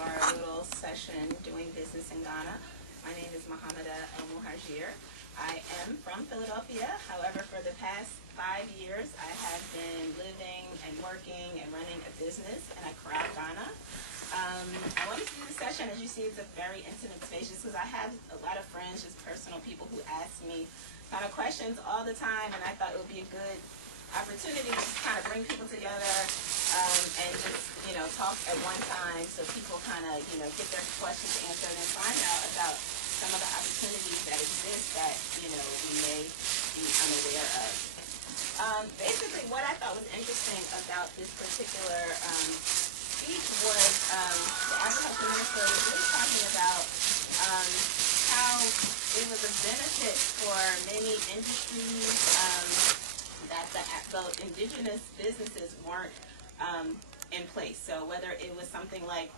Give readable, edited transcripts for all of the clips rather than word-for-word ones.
our little session doing business in Ghana. My name is Mohameda El Muhajir. I am from Philadelphia. However, for the past 5 years, I have been living and working and running a business in Accra, Ghana. I wanted to do this session. As you see, it's a very intimate space just because I have a lot of friends, just personal people who ask me kind of questions all the time, and I thought it would be a good opportunity to just kind of bring people together and just, talk at one time so people kind of, get their questions answered and find out about some of the opportunities that exist that, we may be unaware of. Basically, what I thought was interesting about this particular speech was the agriculture minister was really talking about how it was a benefit for many industries that the indigenous businesses weren't in place. So whether it was something like,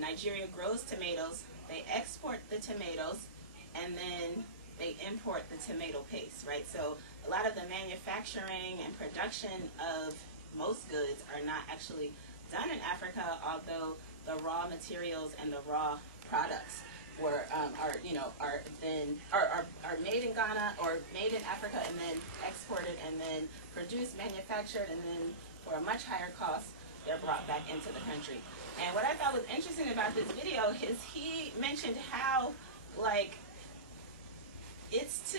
Nigeria grows tomatoes, they export the tomatoes, and then they import the tomato paste, right? So a lot of the manufacturing and production of most goods are not actually done in Africa, although the raw materials and the raw products are made in Ghana or made in Africa and then exported and then produced, manufactured, and then for a much higher cost, they're brought back into the country. And what I thought was interesting about this video is he mentioned how, it's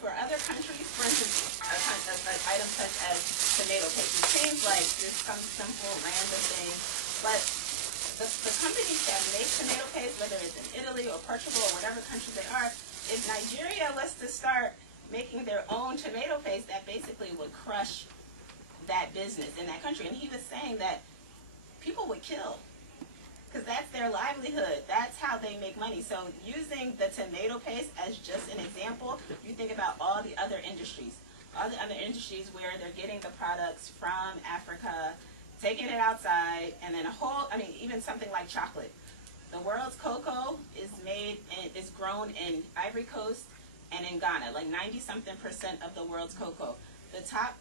for other countries, for instance, an item such as tomato paste. It seems like just some simple, random thing, but the companies that make tomato paste, whether it's in Italy or Portugal or whatever country they are, if Nigeria was to start making their own tomato paste, that basically would crush that business in that country. And he was saying that people would kill because that's their livelihood. That's how they make money. So using the tomato paste as just an example, you think about all the other industries where they're getting the products from Africa, taking it outside, and then even something like chocolate. The world's cocoa is grown in Ivory Coast and in Ghana, like 90-something% of the world's cocoa. The top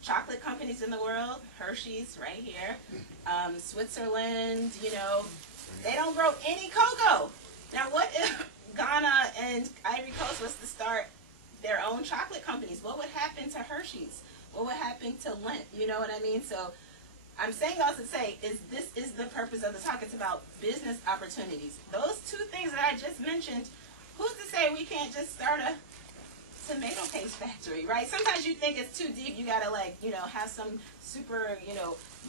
chocolate companies in the world, Hershey's right here, Switzerland, they don't grow any cocoa. Now what if Ghana and Ivory Coast was to start their own chocolate companies? What would happen to Hershey's? What would happen to Lindt? You know what I mean? So I'm saying all to say this is the purpose of the talk. It's about business opportunities. Those two things that I just mentioned, who's to say we can't just start a tomato paste factory, right? Sometimes you think it's too deep. You gotta have some super,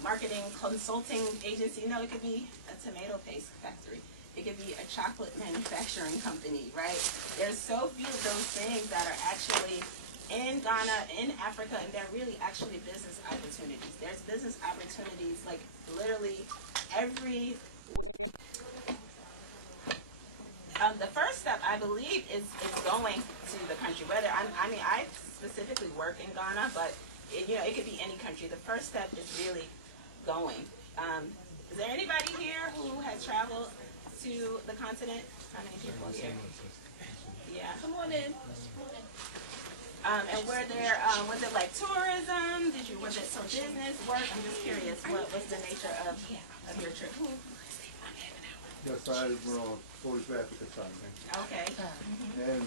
marketing consulting agency. No, it could be a tomato paste factory. It could be a chocolate manufacturing company, right? There's so few of those things that are actually in Ghana, in Africa, and they're really actually business opportunities. There's business opportunities like literally every. The first step, I believe, is going to the country. I specifically work in Ghana, but it could be any country. The first step is really going. Is there anybody here who has traveled to the continent? How many people here? Yeah. Come on in. And were there, was it like tourism? Was it some business work? I'm just curious, what was the nature of your trip? Yes, I went on tourist Africa assignment. Okay. And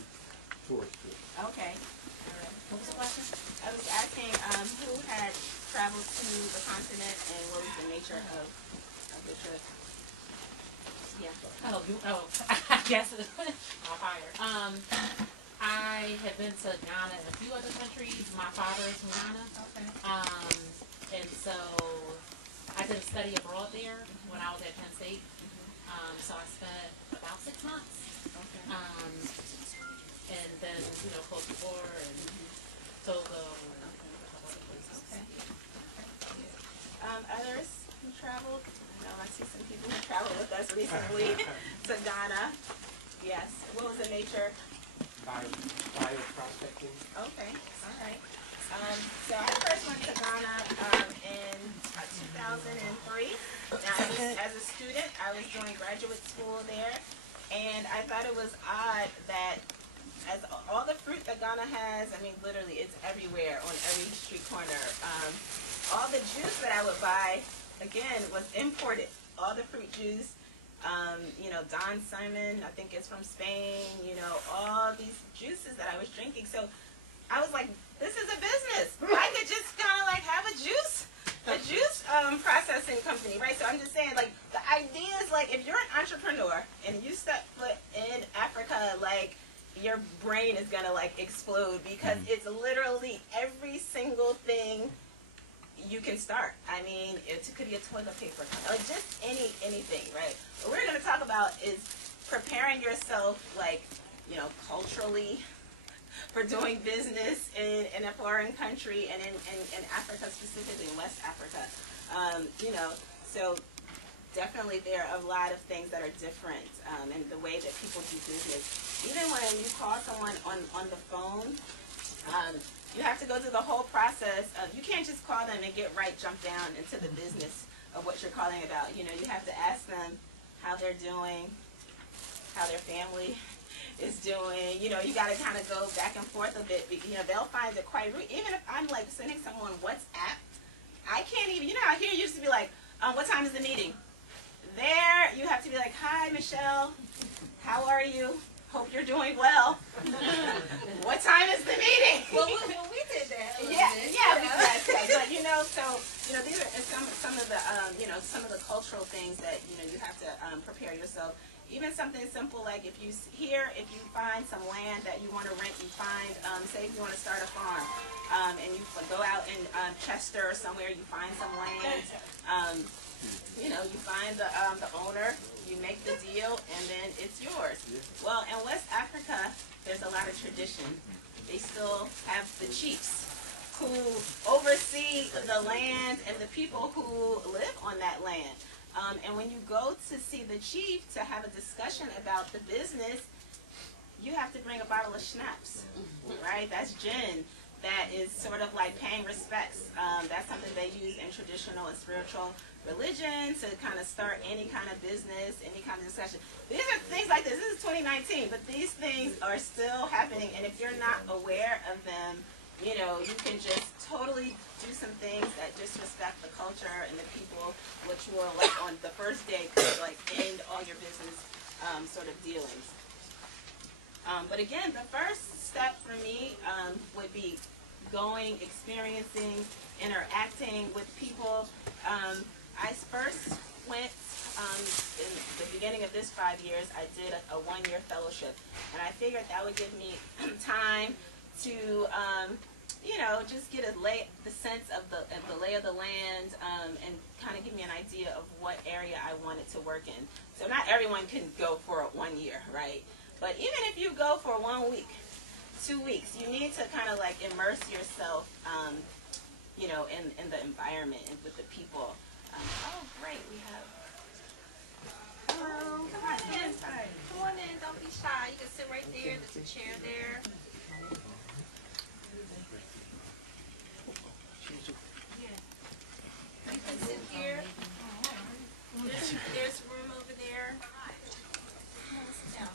tourist trip. Okay. All right. What was the question? I was asking who had traveled to the continent and what was the nature of the trip? Yeah. I guess I'm fired. I have been to Ghana and a few other countries. My father is from Ghana. Okay. And so I did a study abroad there when I was at Penn State. So I spent about 6 months. Okay. And then, Cote d'Ivoire and Togo and a couple other places. Okay. Others who traveled? I see some people who traveled with us recently to Ghana. Yes. What was the nature? Bioprospecting. Okay. All right. So I first went to Ghana in 2003. Now, as a student, I was doing graduate school there, and I thought it was odd that as all the fruit that Ghana has, literally it's everywhere on every street corner. All the juice that I would buy, again, was imported. all the fruit juice. You know, Don Simon, I think it's from Spain, you know, all these juices that I was drinking. So I was like, this is a business. I could just kind of like have a juice processing company, right? So I'm just saying, like, the idea is, like, if you're an entrepreneur and you step foot in Africa, like, your brain is gonna like explode, because it's literally every single thing you can start. I mean, it could be a toilet paper, like just anything, right? What we're gonna talk about is preparing yourself, like, you know, culturally, for doing business in a foreign country, and in Africa, specifically in West Africa. You know, so definitely there are a lot of things that are different in the way that people do business. Even when you call someone on the phone, you have to go through the whole process of, you can't just call them and jump down into the business of what you're calling about. You know, you have to ask them how they're doing, how their family is doing. You know, you got to kind of go back and forth a bit. You know, they'll find it quite rude. Even if I'm like sending someone WhatsApp, I can't even, you know how here you used to be like, what time is the meeting? There, you have to be like, hi, Michelle, how are you? Hope you're doing well. What time is the meeting? Well, we did that. Yeah, but you know, so you know, these are some of the some of the cultural things that you have to prepare yourself. Even something simple like if you find some land that you want to rent, you find say if you want to start a farm, and you go out in Chester or somewhere, you find some land. You know, you find the owner, you make the deal, and then it's yours. Well, in West Africa, there's a lot of tradition. They still have the chiefs who oversee the land and the people who live on that land. And when you go to see the chief to have a discussion about the business, you have to bring a bottle of schnapps, right? That's gin. That is sort of like paying respects. That's something they use in traditional and spiritual religion to kind of start any kind of business, any kind of discussion. These are things like this. This is 2019, but these things are still happening. And if you're not aware of them, you know, you can just totally do some things that disrespect the culture and the people, which will, like, on the first day, could like end all your business sort of dealings. But again, the first step for me would be going, experiencing, interacting with people. I first went, in the beginning of this 5 years, I did a one-year fellowship. And I figured that would give me time to, you know, just get the sense of the lay of the land, and kind of give me an idea of what area I wanted to work in. So not everyone can go for 1 year, right? But even if you go for 1 week, 2 weeks, you need to kind of like immerse yourself, you know, in the environment and with the people. Oh, great, we have. Hello, come on in. Come on in, don't be shy. You can sit right there. There's a chair there. You can sit here. There's room over there. Come on, sit down.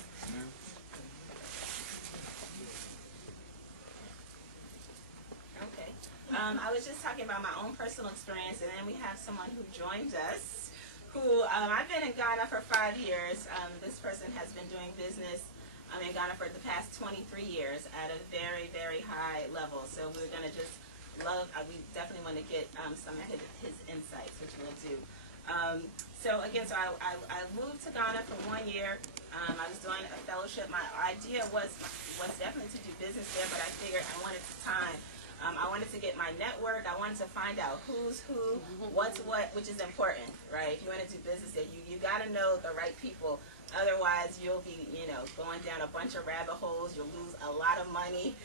Okay. I was just talking about my own personal experience, and then we have someone who joined us, who I've been in Ghana for 5 years. This person has been doing business in Ghana for the past 23 years at a very, very high level. So we're going to just we definitely want to get some of his insights, which we'll do. So again, I moved to Ghana for 1 year. I was doing a fellowship. My idea was definitely to do business there, but I figured I wanted time. I wanted to get my network. I wanted to find out who's who, what's what, which is important, right? If you want to do business there, you got to know the right people. Otherwise, you'll be, you know, going down a bunch of rabbit holes. You'll lose a lot of money.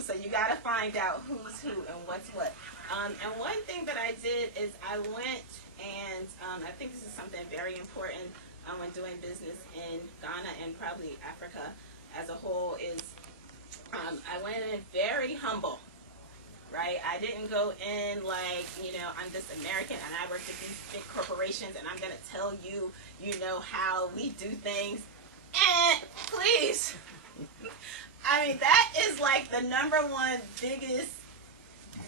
So you got to find out who's who and what's what. And one thing that I did is I went and I think this is something very important when doing business in Ghana and probably Africa as a whole is I went in very humble. Right? I didn't go in like, you know, I'm this American and I work with these big corporations and I'm going to tell you, you know, how we do things. And please. I mean, that is like the #1 biggest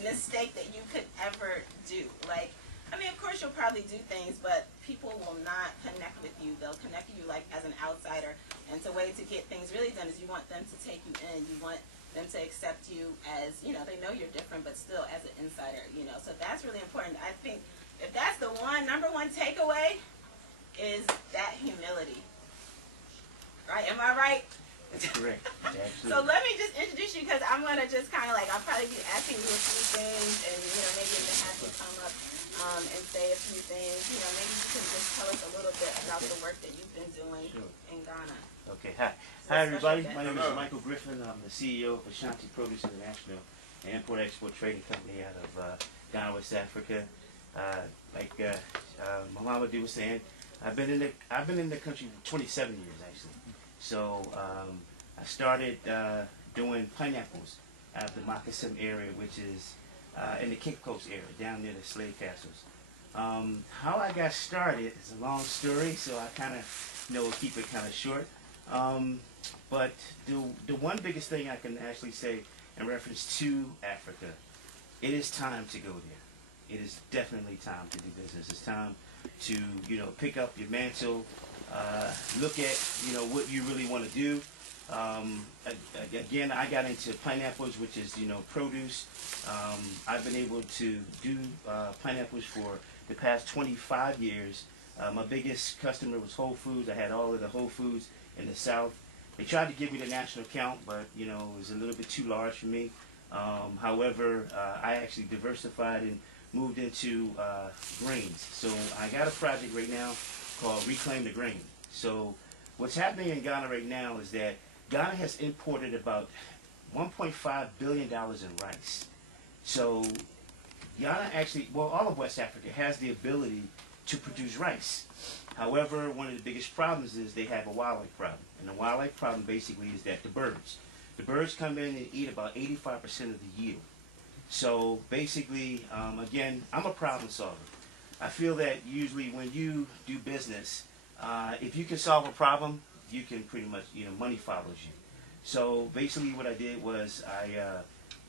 mistake that you could ever do. Like, I mean, of course you'll probably do things, but people will not connect with you. They'll connect with you like as an outsider. And the way to get things really done is you want them to take you in. You want them to accept you as, you know, they know you're different, but still as an insider, you know. So that's really important. I think if that's the number one takeaway is that humility. Right? Am I right? That's correct. So let me just introduce you, because I'm going to just kind of like, I'll probably be asking you a few things, and, you know, maybe even have you come up and say a few things. You know, maybe you can just tell us a little bit about the work that you've been doing in Ghana. Okay, hi. Hi, everybody. My name is Michael Griffin. I'm the CEO of Ashanti Produce International, an import-export trading company out of Ghana, West Africa. Like Muhammad was saying, I've been in the country for 27 years, actually. So I started doing pineapples out of the Moccasin area, which is in the Cape Coast area, down near the slave castles. How I got started is a long story, so I kind of, you know, will keep it kind of short. But the one biggest thing I can actually say in reference to Africa, it is time to go there. It is definitely time to do business. It's time to, you know, pick up your mantle, look at, you know, what you really want to do. Again, I got into pineapples, which is, you know, produce. I've been able to do pineapples for the past 25 years. My biggest customer was Whole Foods. I had all of the Whole Foods in the South. They tried to give me the national account, but, you know, it was a little bit too large for me. However, I actually diversified and moved into grains. So I got a project right now called Reclaim the Grain. So what's happening in Ghana right now is that Ghana has imported about $1.5 billion in rice. So Ghana actually, well, all of West Africa has the ability to produce rice. However, one of the biggest problems is they have a wildlife problem. And the wildlife problem basically is that the birds come in and eat about 85% of the yield. So basically, again, I'm a problem solver. I feel that usually when you do business, if you can solve a problem, you can pretty much, you know, money follows you. So basically what I did was I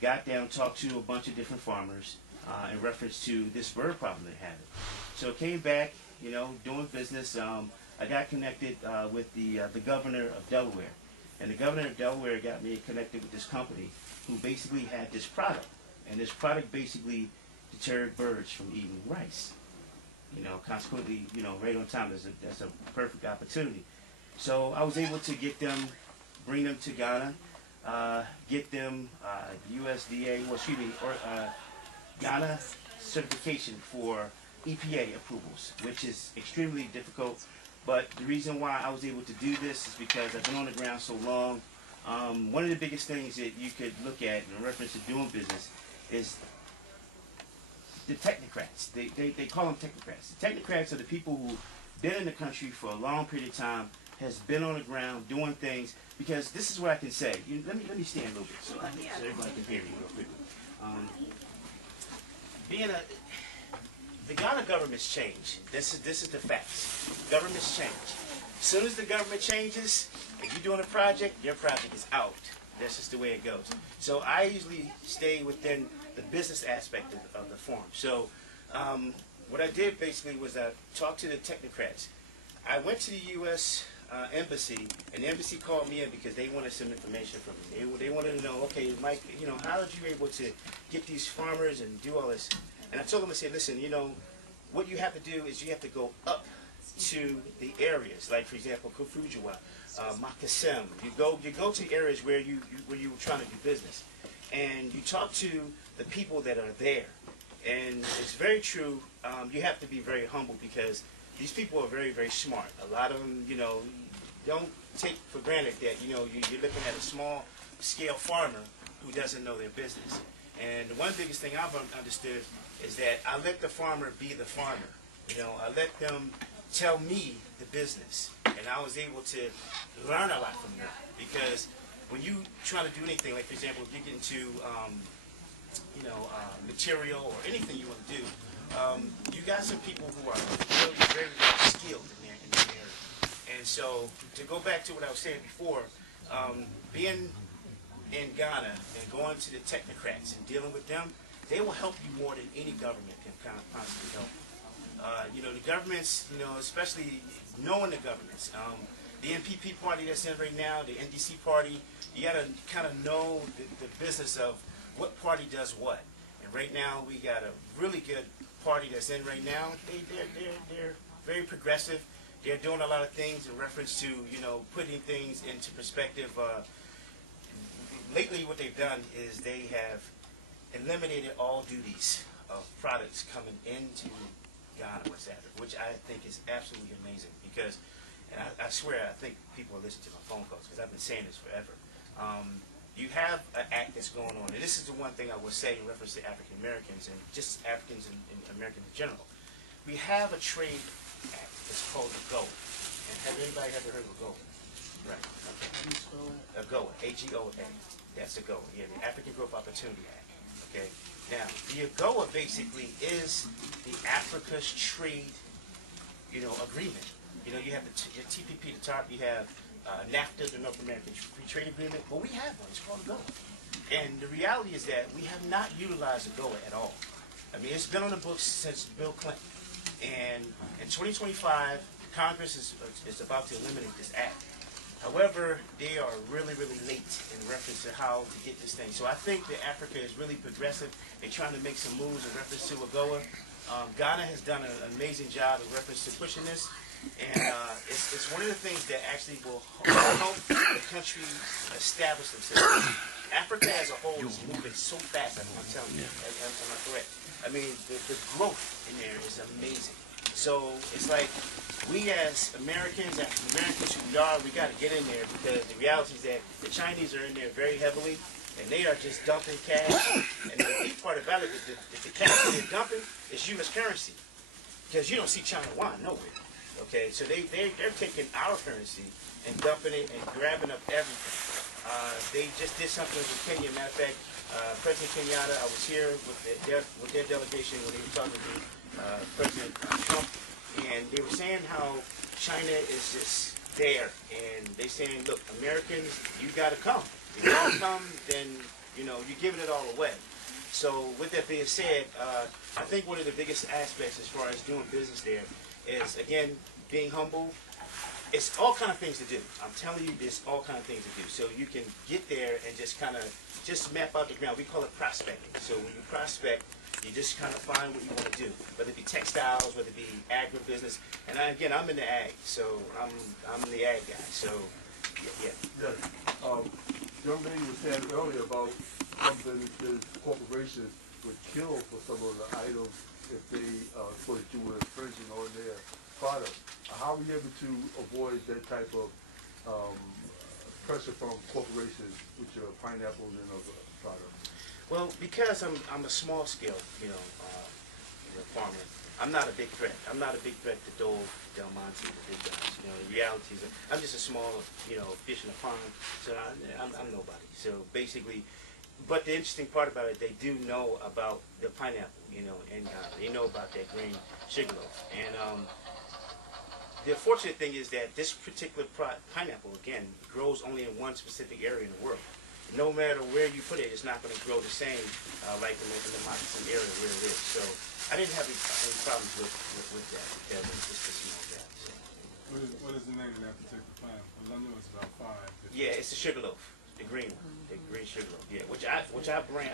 got down, talked to a bunch of different farmers in reference to this bird problem they had. So came back, you know, doing business. I got connected with the governor of Delaware. And the governor of Delaware got me connected with this company who basically had this product. And this product basically deterred birds from eating rice. You know, consequently, you know, right on time, that's a perfect opportunity. So I was able to get them, bring them to Ghana, get them USDA, well, excuse me, or Ghana certification for EPA approvals, which is extremely difficult. But the reason why I was able to do this is because I've been on the ground so long. One of the biggest things that you could look at in reference to doing business is the technocrats. They call them technocrats. The technocrats are the people who've been in the country for a long period of time, has been on the ground doing things. Because this is what I can say. Let me stand a little bit so everybody can hear me real quickly. The Ghana government's changed. This is the facts. Government's changed. As soon as the government changes, if you're doing a project, your project is out. That's just the way it goes. So I usually stay within the business aspect of the farm. So what I did basically was I talked to the technocrats. I went to the U.S. Embassy, and the embassy called me in because they wanted some information from me. They wanted to know, okay, Mike, you know, how did you able to get these farmers and do all this? And I told them, I said, listen, you know, what you have to do is you have to go up to the areas, like for example, Kofujiwa, Makassem. You go to areas where you were trying to do business, and you talk to the people that are there. And it's very true. You have to be very humble because these people are very, very smart. A lot of them, you know, don't take for granted that, you know, you're looking at a small scale farmer who doesn't know their business. And the one biggest thing I've understood is that I let the farmer be the farmer. You know, I let them tell me the business. And I was able to learn a lot from them. Because when you try to do anything, like for example, if you get into, you know, material or anything you want to do, you got some people who are really very, very skilled in that area. And so to go back to what I was saying before, being in Ghana and going to the technocrats and dealing with them, they will help you more than any government can kind of possibly help. You know, the governments, you know, especially knowing the governments, the NPP party that's in right now, the NDC party, you got to kind of know the business of what party does what. And right now, we got a really good party that's in right now. They're very progressive. They're doing a lot of things in reference to, you know, putting things into perspective. Lately, what they've done is they have eliminated all duties of products coming into Ghana, West Africa, which I think is absolutely amazing because, and I swear, I think people are listening to my phone calls because I've been saying this forever. You have an act that's going on, and this is the one thing I will say in reference to African Americans and just Africans and Americans in general. We have a trade act. It's called AGOA. And have anybody ever heard of AGOA? Right. Okay. AGOA. AGOA. That's AGOA. Yeah, the African Growth Opportunity Act. Okay. Now, the AGOA basically is the Africa's trade, you know, agreement. You know, you have the TPP, the top. You have NAFTA, the North American Free Trade Agreement. But we have one. It's called AGOA. And the reality is that we have not utilized AGOA at all. I mean, it's been on the books since Bill Clinton. And in 2025, Congress is about to eliminate this act. However, they are really, really late in reference to how to get this thing. So I think that Africa is really progressive. They're trying to make some moves in reference to AGOA. Ghana has done an amazing job in reference to pushing this. And it's one of the things that actually will help the country establish themselves. Africa as a whole is moving so fast, I'm telling you. Am I correct? I mean, the growth in there is amazing. So it's like we as Americans, African Americans who we are, we got to get in there because the reality is that the Chinese are in there very heavily and they are just dumping cash. And the deep part about it is that the cash that they're dumping is U.S. currency because you don't see China yuan nowhere. Okay, so they're taking our currency and dumping it and grabbing up everything. They just did something with Kenya. Matter of fact, President Kenyatta, I was here with their delegation when they were talking to President Trump, and they were saying how China is just there, and they saying, look, Americans, you got to come. If you don't come, then, you know, you're giving it all away. So with that being said, I think one of the biggest aspects as far as doing business there is, again, being humble. It's all kind of things to do. I'm telling you, there's all kind of things to do. So you can get there and just kind of just map out the ground. We call it prospecting. So when you prospect, you just kind of find what you want to do, whether it be textiles, whether it be agribusiness. And again, I'm in the ag, so I'm the ag guy. So yeah. Yes. Young lady was saying earlier about some businesses, corporations would kill for some of the items if they put you with infringing on their product. How are we able to avoid that type of pressure from corporations with your pineapples and other products? Well, because I'm a small scale, farmer. I'm not a big threat. I'm not a big threat to Dole, Del Monte, the big guys. You know, the reality is I'm just a small, fish in a pond. So I'm nobody. So basically, but the interesting part about it, they do know about the pineapple, in Ghana. They know about that green sugarloaf. And the fortunate thing is that this particular pineapple, again, grows only in one specific area in the world. No matter where you put it, it's not going to grow the same like in the moccasin area where it is. So I didn't have any problems with that because it's just a small gap. So. What is the name of that particular pineapple? I know it's about 5. Yeah, it's the sugarloaf, the green one, the green sugarloaf. Yeah, which I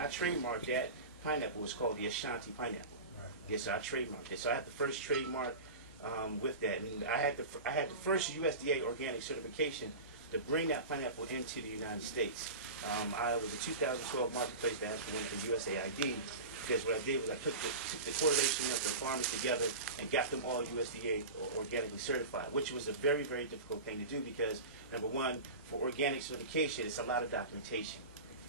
trademarked that pineapple. Was called the Ashanti pineapple. Right. Yes, so I trademarked it. So I had the first trademark with that, and I had the first USDA organic certification to bring that pineapple into the United States. I was a 2012 marketplace that actually went to USAID because what I did was I took the correlation of the farmers together and got them all USDA organically certified, which was a very, very difficult thing to do because, number one, for organic certification, it's a lot of documentation.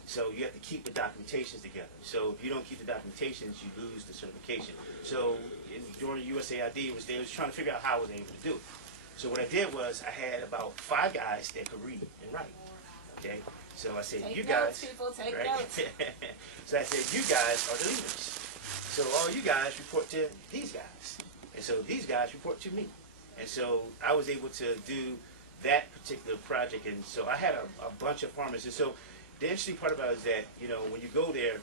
So you have to keep the documentations together. So if you don't keep the documentations, you lose the certification. So during the USAID, they was trying to figure out how I was able to do it. So what I did was I had about 5 guys that could read and write. Okay? So I said, you guys, people, take right? notes. So I said, you guys are the leaders. So all you guys report to these guys. And so these guys report to me. And so I was able to do that particular project. And so I had a bunch of farmers. And so the interesting part about it is that, when you go there,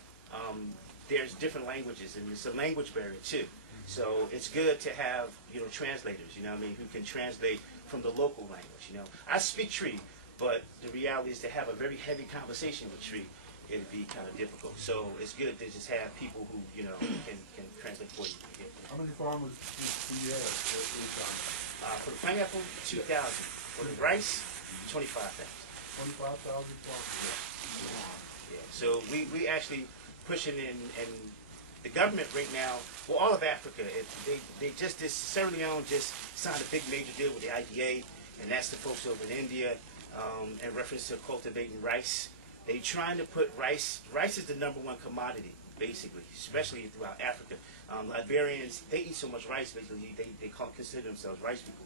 there's different languages, and it's a language barrier too. So it's good to have, translators, you know what I mean, who can translate from the local language, you know. I speak Tree, but the reality is to have a very heavy conversation with Tree, it'd be kind of difficult. So it's good to just have people who, can translate for you. Yeah. How many farmers do you have at any time? For the pineapple, 2,000. For the rice, 25,000. 25,000 farmers. Yeah. So we actually pushing in, and the government right now, well, all of Africa, they just, Sierra Leone just signed a big major deal with the IDA, and that's the folks over in India, in reference to cultivating rice. They trying to put rice is the #1 commodity, basically, especially throughout Africa. Liberians, they eat so much rice, basically, they consider themselves rice people.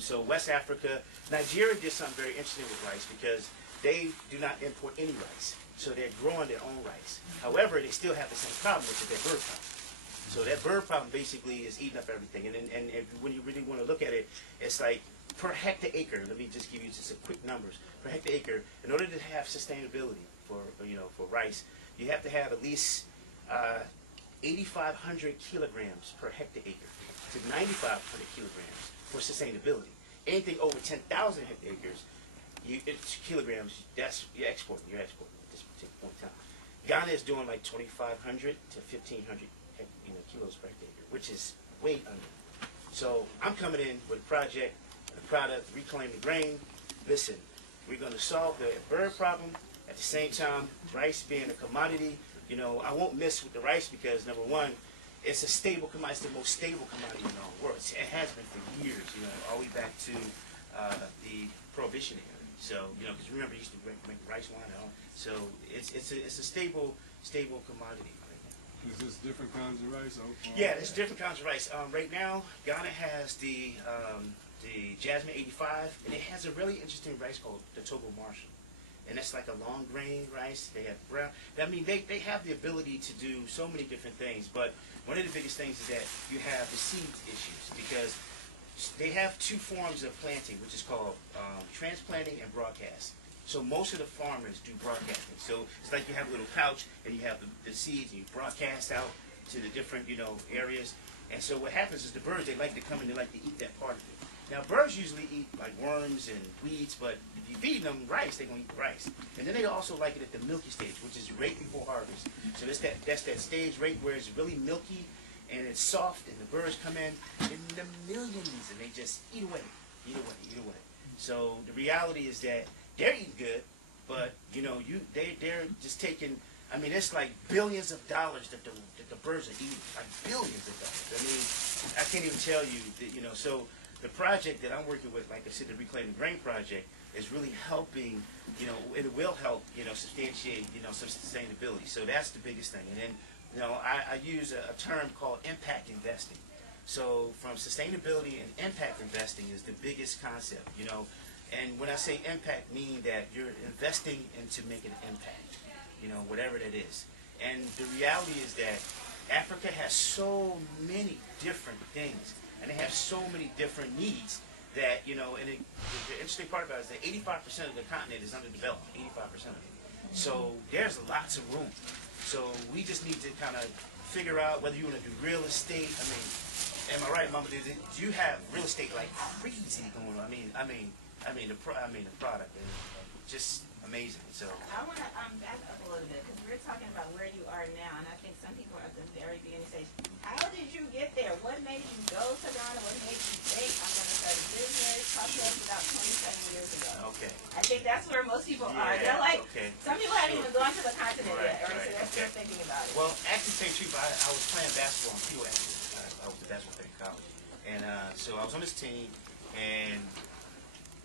So West Africa, Nigeria did something very interesting with rice because they do not import any rice. So they're growing their own rice. However, they still have the same problem, which is their bird problem. So that bird problem basically is eating up everything. And when you really want to look at it, it's like per hectare acre, let me just give you just a quick numbers. Per hectare acre, in order to have sustainability for rice, you have to have at least 8,500 kilograms per hectare acre to 9,500 kilograms for sustainability. Anything over 10,000 hectare acres, kilograms, you're exporting at this particular point in time. Ghana is doing like 2,500 to 1,500 kilos per hectare acre, which is way under. So I'm coming in with a project, a product, reclaim the grain. Listen, we're going to solve the bird problem. At the same time, rice being a commodity, I won't mess with the rice because #1, it's a stable commodity. It's the most stable commodity in the whole world. It has been for years, all the way back to the Prohibition era. So, because remember, you used to make rice wine and all. So it's a stable commodity. Is this different kinds of rice? Yeah, there's different kinds of rice. Right now, Ghana has the Jasmine 85, and it has a really interesting rice called the Togo Marshall. And that's like a long grain rice. They have brown. I mean, they have the ability to do so many different things. But one of the biggest things is that you have the seed issues because they have 2 forms of planting, which is called transplanting and broadcast. So most of the farmers do broadcasting. So it's like you have a little pouch and you have the seeds and you broadcast out to the different, areas. And so what happens is the birds, they like to come and they like to eat that part of it. Now birds usually eat like worms and weeds, but if you feed them rice, they're gonna eat the rice. And then they also like it at the milky stage, which is right before harvest. So that's that stage right where it's really milky and it's soft, and the birds come in the millions, and they just eat away. So the reality is that they're eating good, but they're just taking. I mean, it's like billions of dollars that the birds are eating, like billions of dollars. I mean, I can't even tell you that. So the project that I'm working with, like I said, the Reclaim the Grain project, is really helping. It will help. Substantiate. Some sustainability. So that's the biggest thing. And then. I use a term called impact investing. So from sustainability and impact investing is the biggest concept, And when I say impact, meaning that you're investing into making an impact, whatever that is. And the reality is that Africa has so many different things, and they have so many different needs that, and the interesting part about it is that 85% of the continent is underdeveloped, 85% of it. So there's lots of room. So we just need to kind of figure out whether you want to do real estate. I mean, am I right, Mama? Do you have real estate like crazy going on? I mean the product is just amazing. So I want to back up a little bit because we're talking about where you are now, and I think some people are at the very beginning stage. How did you get there? What made you go to Ghana? What made you think I'm going to start a business? Talk to us about 27 years ago. Okay. I think that's where most people are. Yeah, They're like, okay. some people haven't even gone to the continent yet, or Right, so they're still thinking about it. Well, actually, to tell you the truth, I was playing basketball in PO I was a basketball player in college, and so I was on this team, and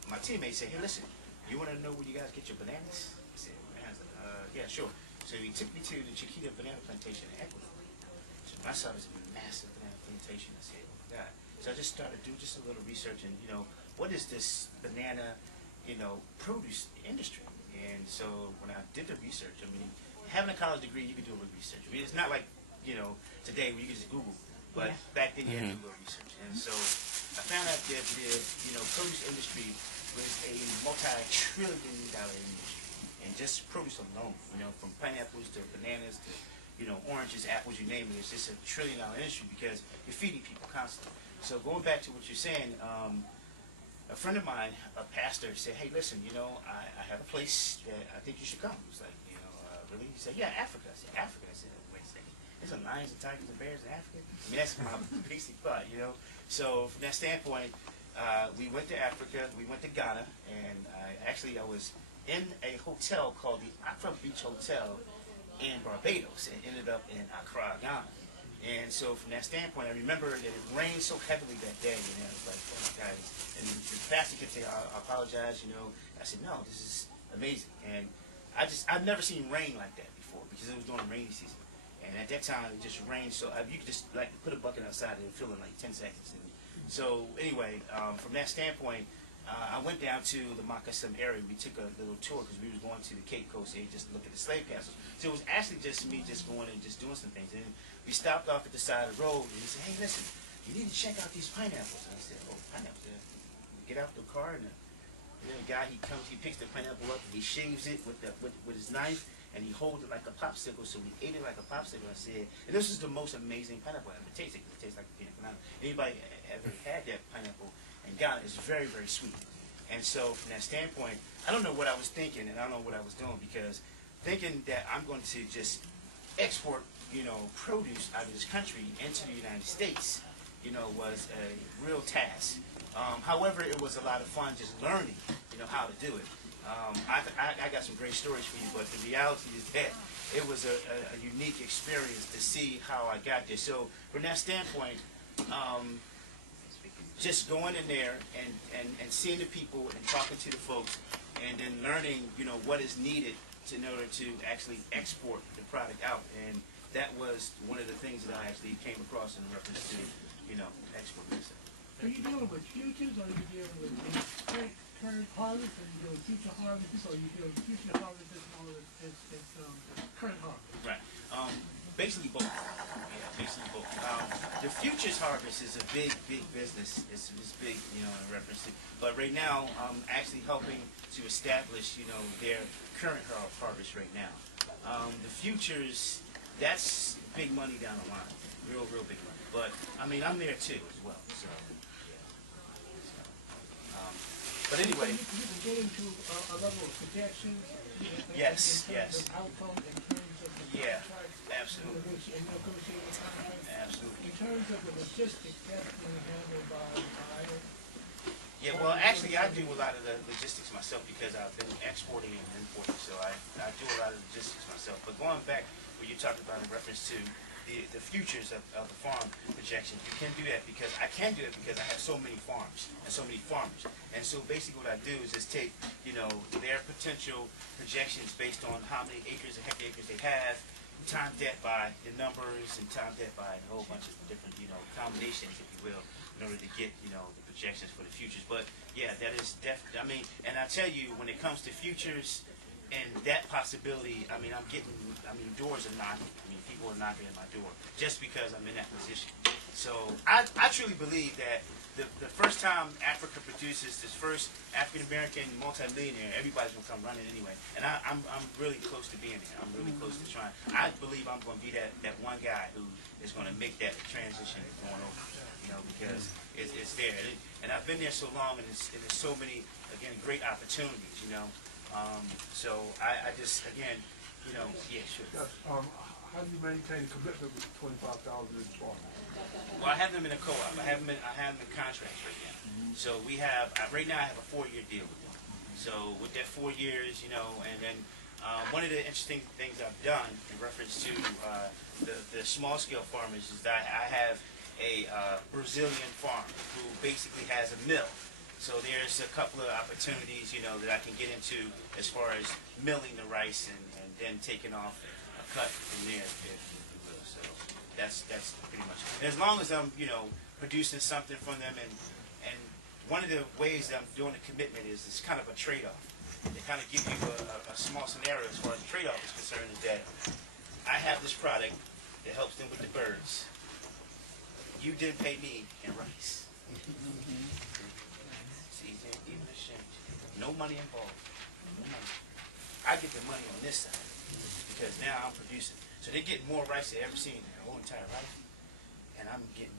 my teammate said, "Hey, listen, you want to know where you guys get your bananas?" I said, "Bananas? Yeah, sure." So he took me to the Chiquita banana plantation in Ecuador. So I saw this massive banana plantation. I said, "Oh my God!" So I just started doing just a little research, and what is this banana, produce industry? And so when I did the research, I mean, having a college degree, you can do a little research. I mean, it's not like today where you can just Google, but back then you had to do a little research. And so I found out that the produce industry was a multi-trillion-dollar industry, and just produce alone, from pineapples to bananas to oranges, apples, you name it. It's just a $1 trillion industry because you're feeding people constantly. So going back to what you're saying, a friend of mine, a pastor, said, "Hey, listen, I have a place that I think you should come." He was like, really? He said, "Yeah, Africa." I said, "Africa?" I said, "Wait a second. There's some lions and tigers and bears in Africa?" I mean, that's my basic thought. So from that standpoint, we went to Africa. We went to Ghana, and I was in a hotel called the Accra Beach Hotel in Barbados, and ended up in Accra, Ghana. And so from that standpoint, I remember that it rained so heavily that day, I was like, "Oh my God." And the pastor kept saying, I apologize, I said, "No, this is amazing." And I've never seen rain like that before because it was during the rainy season. And at that time, it just rained so, you could just like put a bucket outside and fill it in like 10 seconds. And so anyway, from that standpoint, I went down to the Makassim area. We took a little tour because we was going to the Cape Coast area just to look at the slave castles. So it was actually just me just going and just doing some things. And we stopped off at the side of the road, and he said, "Hey, listen, you need to check out these pineapples." And I said, "Oh, pineapples?" We get out the car, and the guy, he picks the pineapple up, and he shaves it with his knife, and he holds it like a popsicle. So we ate it like a popsicle. I said, and this is the most amazing pineapple I ever tasted. It tastes like a pina colada. Anybody ever had that pineapple in Ghana? It's very, very sweet. And so from that standpoint, I don't know what I was thinking, and I don't know what I was doing, because thinking that I'm going to just export, produce out of this country into the United States, was a real task. However, it was a lot of fun just learning, how to do it. I got some great stories for you, but the reality is that it was a unique experience to see how I got there. So from that standpoint, just going in there and seeing the people and talking to the folks, and then learning, what is needed in order to actually export the product out. And that was one of the things that I actually came across in reference to, export myself. Are you dealing with futures, or are you dealing with current harvest, or are you dealing with future harvest, or are you dealing with future harvest as well as current harvest? Right. Basically both. Yeah, basically both. The futures harvest is a big, big business. It's big, in reference to. But right now, I'm actually helping to establish, their current harvest right now. The futures, that's big money down the line. Real, real big money. But, I'm there too as well. So, yeah. But anyway. So you can get into a level of projections. Yes, in terms of outcome, in terms of the contracts, absolutely. And negotiating contracts. Absolutely. In terms of the logistics, that's being handled by Yeah, well, actually, I do a lot of the logistics myself because I've been exporting and importing, so I do a lot of logistics myself. But going back what you're talking about in reference to the futures of the farm projections, you can do that because I can do it because I have so many farms and so many farmers. And so basically what I do is just take, their potential projections based on how many acres and hectares they have, time that by the numbers, and time that by a whole bunch of different, combinations, if you will, in order to get, the projections for the futures. But yeah, that is definitely, and I tell you, when it comes to futures and that possibility, doors are knocking. People are knocking at my door just because I'm in that position. So I truly believe that the first time Africa produces this first African American multimillionaire, everybody's gonna come running anyway. And I'm really close to being there. I'm really close to trying. I believe I'm gonna be that one guy who is gonna make that transition going over. Because it's there. And I've been there so long, and there's so many, again, great opportunities. So I just, again, yeah, sure. Yes, how do you maintain commitment with 25,000 in farm? Well, I have them in a co-op. I have them in contracts right now. So we have, right now I have a 4-year deal with them. So with that 4 years, and then one of the interesting things I've done in reference to the small-scale farmers is that I have a Brazilian farm who basically has a mill. So there's a couple of opportunities, that I can get into as far as milling the rice and then taking off a cut from there, if you will. So that's pretty much it. And as long as I'm, producing something from them, and one of the ways that I'm doing the commitment is it's kind of a trade-off. They kind of give you a small scenario as far as the trade-off is concerned, is that I have this product that helps them with the birds. You didn't pay me in rice. See, even a shame. No money involved. No money. I get the money on this side because now I'm producing. So they're getting more rice than ever seen in their whole entire life. And I'm getting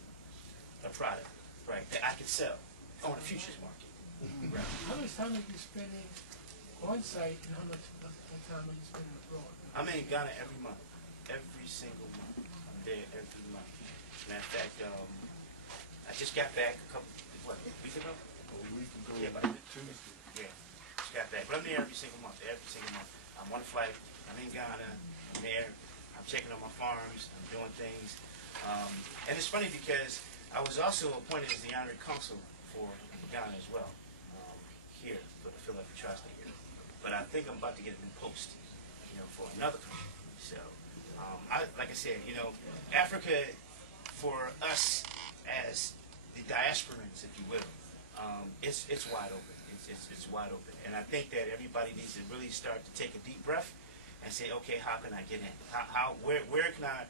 a product, right, that I can sell on the futures market. Right. How much time are you spending on site, and how much time are you spending abroad? I'm in Ghana every month. Every single month. I'm there every month. Matter of fact, I just got back a week ago? A week ago, Yeah, about Tuesday. Yeah, just got back. But I'm there every single month. Every single month. I'm on a flight. I'm in Ghana. I'm there. I'm checking on my farms. I'm doing things. And it's funny because I was also appointed as the honorary consul for Ghana as well, here for the Philadelphia Tri-State area. But I think I'm about to get a new post, for another country. So, like I said, Africa, for us as the diasporans, if you will, it's wide open. It's wide open. And I think that everybody needs to really start to take a deep breath and say, okay, how can I get in? Where can I,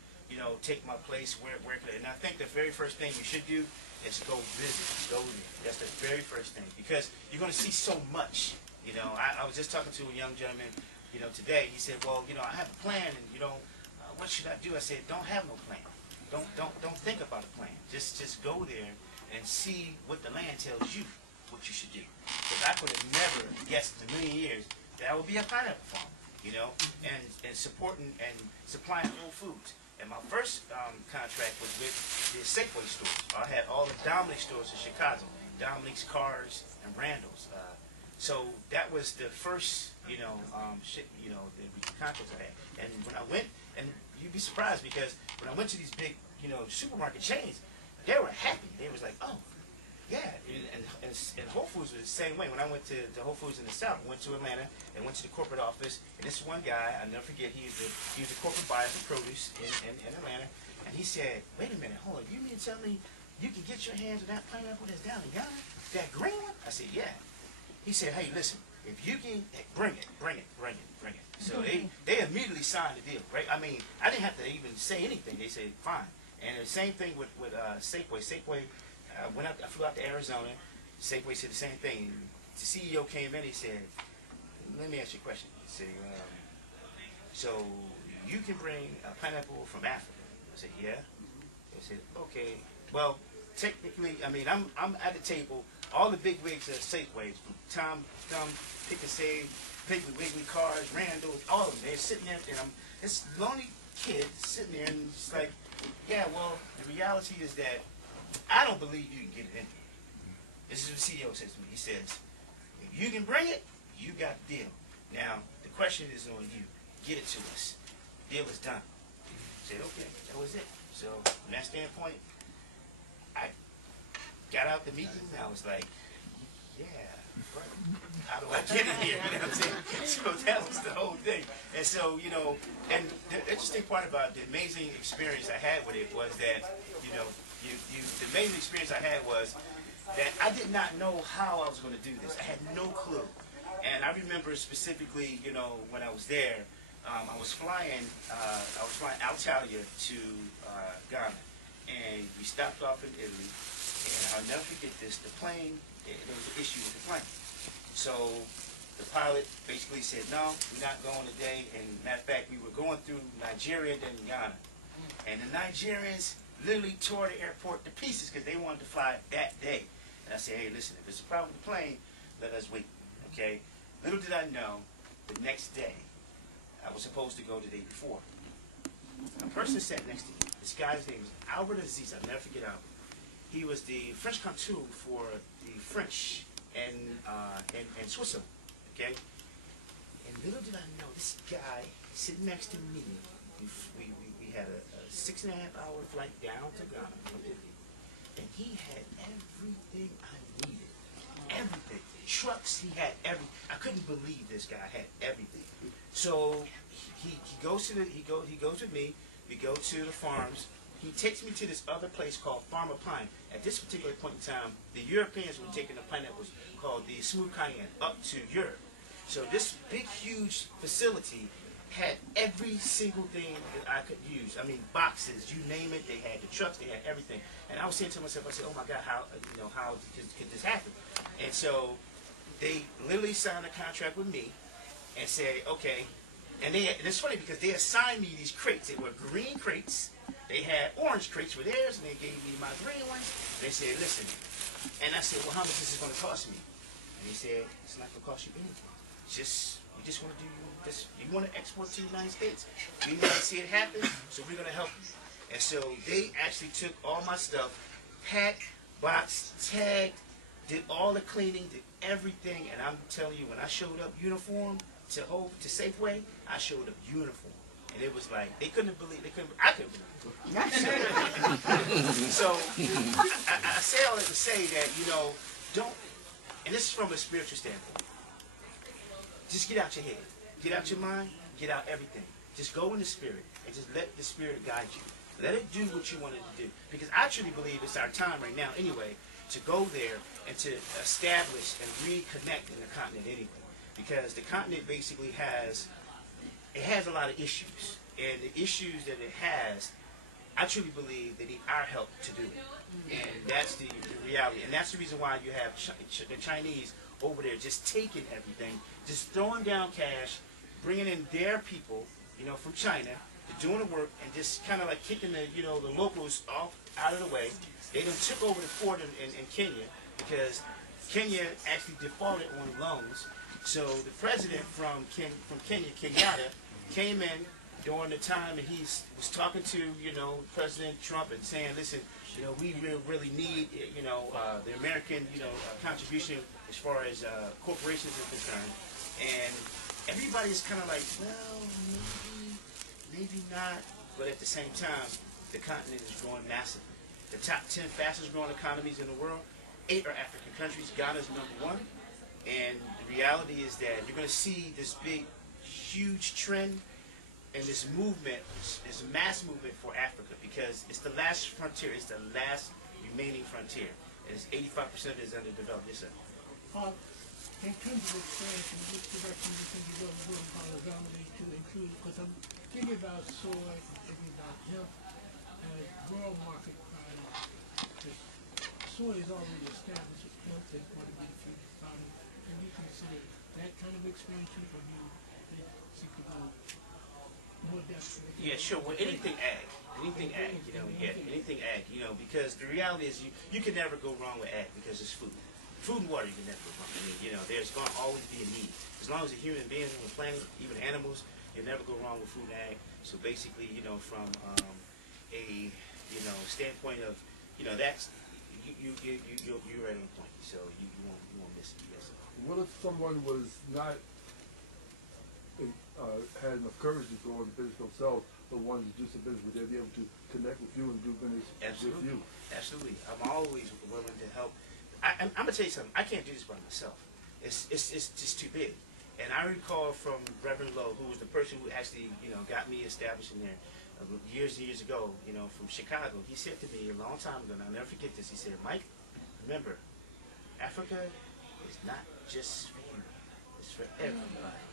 take my place? Where can I? And I think the very first thing you should do is go visit, go there. That's the very first thing, because you're going to see so much. I was just talking to a young gentleman, today. He said, well, I have a plan, and what should I do? I said, don't have no plan. Don't think about a plan. Just go there and see what the land tells you what you should do. Because I could have never guessed in a million years that I would be a pineapple farmer, and supporting and supplying Whole Foods. And my first contract was with the Safeway stores. I had all the Dominick stores in Chicago, Dominick's, Cars, and Randall's. So that was the first, the contracts I had. And when I went, and you'd be surprised because when I went to these big, supermarket chains, they were happy. They was like, oh, yeah. And Whole Foods was the same way. When I went to Whole Foods in the South, I went to Atlanta and went to the corporate office. And this one guy, I'll never forget, he was a corporate buyer for produce in Atlanta. And he said, wait a minute, hold on, you mean to tell me you can get your hands on that pineapple that's down in Ghana? That green one? I said, yeah. He said, hey, listen, if you can, bring it. So they immediately signed the deal, right? I mean, I didn't have to even say anything. They said, fine. And the same thing with Safeway. Safeway, I flew out to Arizona. Safeway said the same thing. The CEO came in, he said, let me ask you a question. He said, so you can bring a pineapple from Africa? I said, yeah. He said, okay. Well, technically, I mean, I'm at the table. All the big wigs at Safeway, from Tom, Pick and Save, Piggly Wiggly, Cars, Randall, all of them. They're sitting there, and I'm this lonely kid sitting there, and it's like, yeah, well, the reality is that I don't believe you can get it in here. This is what the CEO says to me. He says, if you can bring it, you got the deal. Now, the question is on you. Get it to us. Deal is done. I said, okay, that was it. So, from that standpoint, I got out the meeting, and I was like, yeah, right. How do I get in here? You know what I'm saying? So that was the whole thing. And so, and the interesting part about the amazing experience I had with it was that, the amazing experience I had was that I did not know how I was going to do this. I had no clue. And I remember specifically, when I was there, I was flying Alitalia to Ghana, and we stopped off in Italy. And I'll never forget this. The plane, there was an issue with the plane. So the pilot basically said, no, we're not going today. And matter of fact, we were going through Nigeria, then Ghana. And the Nigerians literally tore the airport to pieces because they wanted to fly that day. And I said, hey, listen, if it's a problem with the plane, let us wait, okay? Little did I know, the next day, I was supposed to go the day before. A person sat next to me. This guy's name was Albert Aziz. I'll never forget Albert. He was the French consul for the French and Switzerland, okay? And little did I know, this guy sitting next to me, we had a 6.5-hour flight down to Ghana from Italy, and he had everything I needed. Everything. Trucks, he had everything. I couldn't believe this guy had everything. So he goes with me. We go to the farms. He takes me to this other place called Farmer Pine. At this particular point in time, the Europeans were taking a pineapples called the Smooth Cayenne up to Europe. So this big, huge facility had every single thing that I could use. I mean, boxes, you name it. They had the trucks, they had everything. And I was saying to myself, I said, oh my God, how could this happen? And so they literally signed a contract with me and said, okay, And it's funny because they assigned me these crates. They were green crates. They had orange crates with theirs, and they gave me my green ones. They said, listen. And I said, well, how much is this going to cost me? And he said, it's not going to cost you anything. You just want to do this. You want to export to the United States. We want to see it happen, so we're going to help you. And so they actually took all my stuff, packed, boxed, tagged, did all the cleaning, did everything. And I'm telling you, when I showed up uniform to Safeway, I showed up uniform. And it was like, I couldn't believe it. So I say all that to say that, don't, and this is from a spiritual standpoint, just get out your head, get out your mind, get out everything. Just go in the spirit and just let the spirit guide you. Let it do what you want it to do. Because I truly believe it's our time right now anyway to go there and to establish and reconnect in the continent anyway. Because the continent basically has a lot of issues. And the issues that it has, I truly believe they need our help to do it. And that's the reality. And that's the reason why you have the Chinese over there just taking everything, just throwing down cash, bringing in their people, from China, doing the work, and just kind of like kicking the locals out of the way. They then took over the port in Kenya because Kenya actually defaulted on loans. So the president from Kenya, Kenyatta, came in during the time and he was talking to President Trump and saying, listen, we really need the American contribution as far as corporations are concerned. And everybody's kind of like, well, maybe not. But at the same time, the continent is growing massively. The top 10 fastest growing economies in the world, 8 are African countries. Ghana's #1. And the reality is that you're going to see this big, huge trend and this movement, this mass movement for Africa, because it's the last frontier. It's the last remaining frontier. And it's 85% is underdeveloped. Yes, sir. In terms of experience, in which direction do you think you will horizontally to include? Because I'm thinking about soy, I'm thinking about hemp as world market priorities. Soy is already established with hemp that's going to be the future product. Can you consider that kind of expansion, or do you seek to go more depth? Yeah, sure. Well, anything ag, anything ag, because the reality is you can never go wrong with ag because it's food. Food and water, you can never go wrong. There's going to always be a need. As long as the human beings on the planet, even animals, you'll never go wrong with food and ag. So basically, from a standpoint of, that's you're right on point. So you won't miss it. Yes, sir. What if someone was not had enough courage to go into business themselves, but wanted to do some business? Would they be able to connect with you and do business with you? Absolutely. I'm always willing to help. I'm gonna tell you something. I can't do this by myself. It's just too big. And I recall from Reverend Lowe, who was the person who actually got me established in there years and years ago. From Chicago. He said to me a long time ago, and I'll never forget this. He said, Mike, remember, Africa is not just for you. It's for everybody.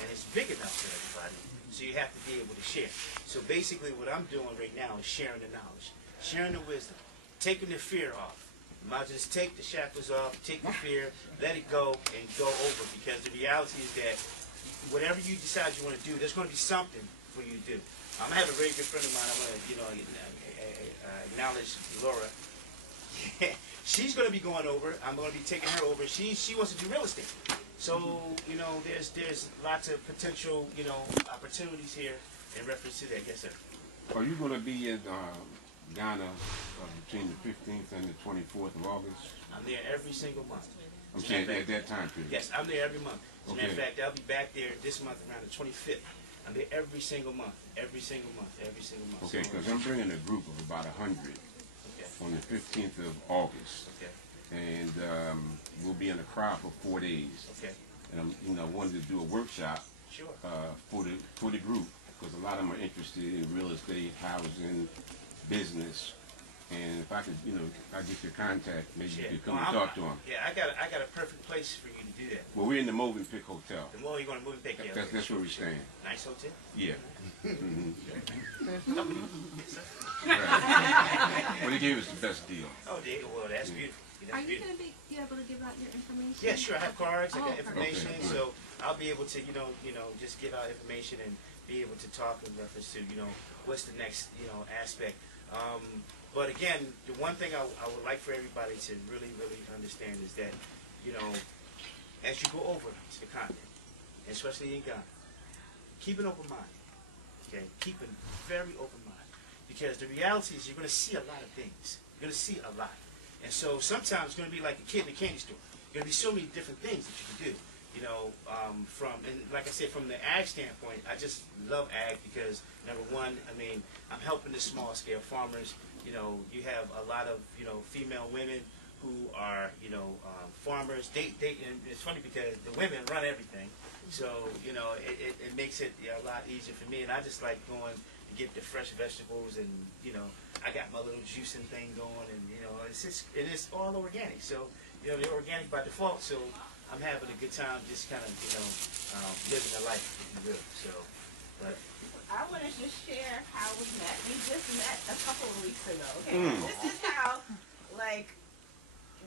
And it's big enough for everybody. So you have to be able to share. So basically what I'm doing right now is sharing the knowledge, sharing the wisdom, taking the fear off. Might just take the shackles off, take the fear, let it go, and go over. Because the reality is that whatever you decide you want to do, there's going to be something for you to do. I have a very good friend of mine. I want to, acknowledge Laura. She's going to be going over. I'm going to be taking her over. She wants to do real estate. So there's lots of potential opportunities here in reference to that. Yes, sir. Are you going to be in Ghana between the 15th and the 24th of August? I'm there every single month. I'm saying at that time period. Yes, I'm there every month. As a matter of Okay. fact, I'll be back there this month around the 25th. I'm there every single month. Every single month. Okay, because I'm bringing a group of about 100 Okay. on the 15th of August, Okay. and we'll be in a crowd for 4 days. Okay. And I'm wanted to do a workshop Sure. for the group, because a lot of them are interested in real estate, housing, business. And if I could, if I get your contact, maybe you could come and talk to them. Yeah, I got a perfect place for you to do that. Well, we're in the Moving Pick Hotel. The more you're going to move and pick, That's where we stand. Nice hotel. Yeah. Well, they gave us the best deal. Oh, well, that's beautiful. Are you going to be able to give out your information? Yeah, sure. I have cards. I got perfect. information, Okay, so I'll be able to, just give out information and be able to talk in reference to, what's the next, aspect. But again, the one thing I would like for everybody to really, really understand is that, as you go over to the continent, especially in Ghana, keep an open mind. Okay, keep a very open mind, because the reality is you're going to see a lot of things. You're going to see a lot. And so sometimes it's going to be like a kid in a candy store. There are going to be so many different things that you can do. And like I said, from the ag standpoint, I just love ag because, number one, I'm helping the small scale farmers. You have a lot of, female women who are, farmers. And it's funny because the women run everything. So, it makes it a lot easier for me. And I just like going to get the fresh vegetables and, I got my little juicing thing going, and it's all organic. So they're organic by default. So I'm having a good time, just kind of living the life, if you will. So, but I want to just share how we met. We just met a couple of weeks ago. Okay, this is how,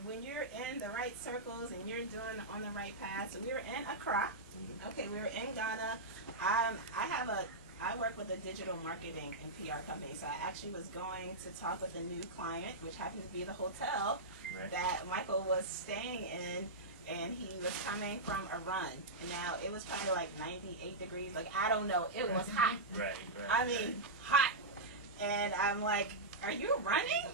when you're in the right circles and you're doing on the right path. So we were in Accra. Okay, we were in Ghana. I work with a digital marketing and PR company, so I actually was going to talk with a new client, which happened to be the hotel that Michael was staying in, and he was coming from a run. And now it was probably like 98 degrees. I don't know. It was hot. Hot. And I'm like, are you running?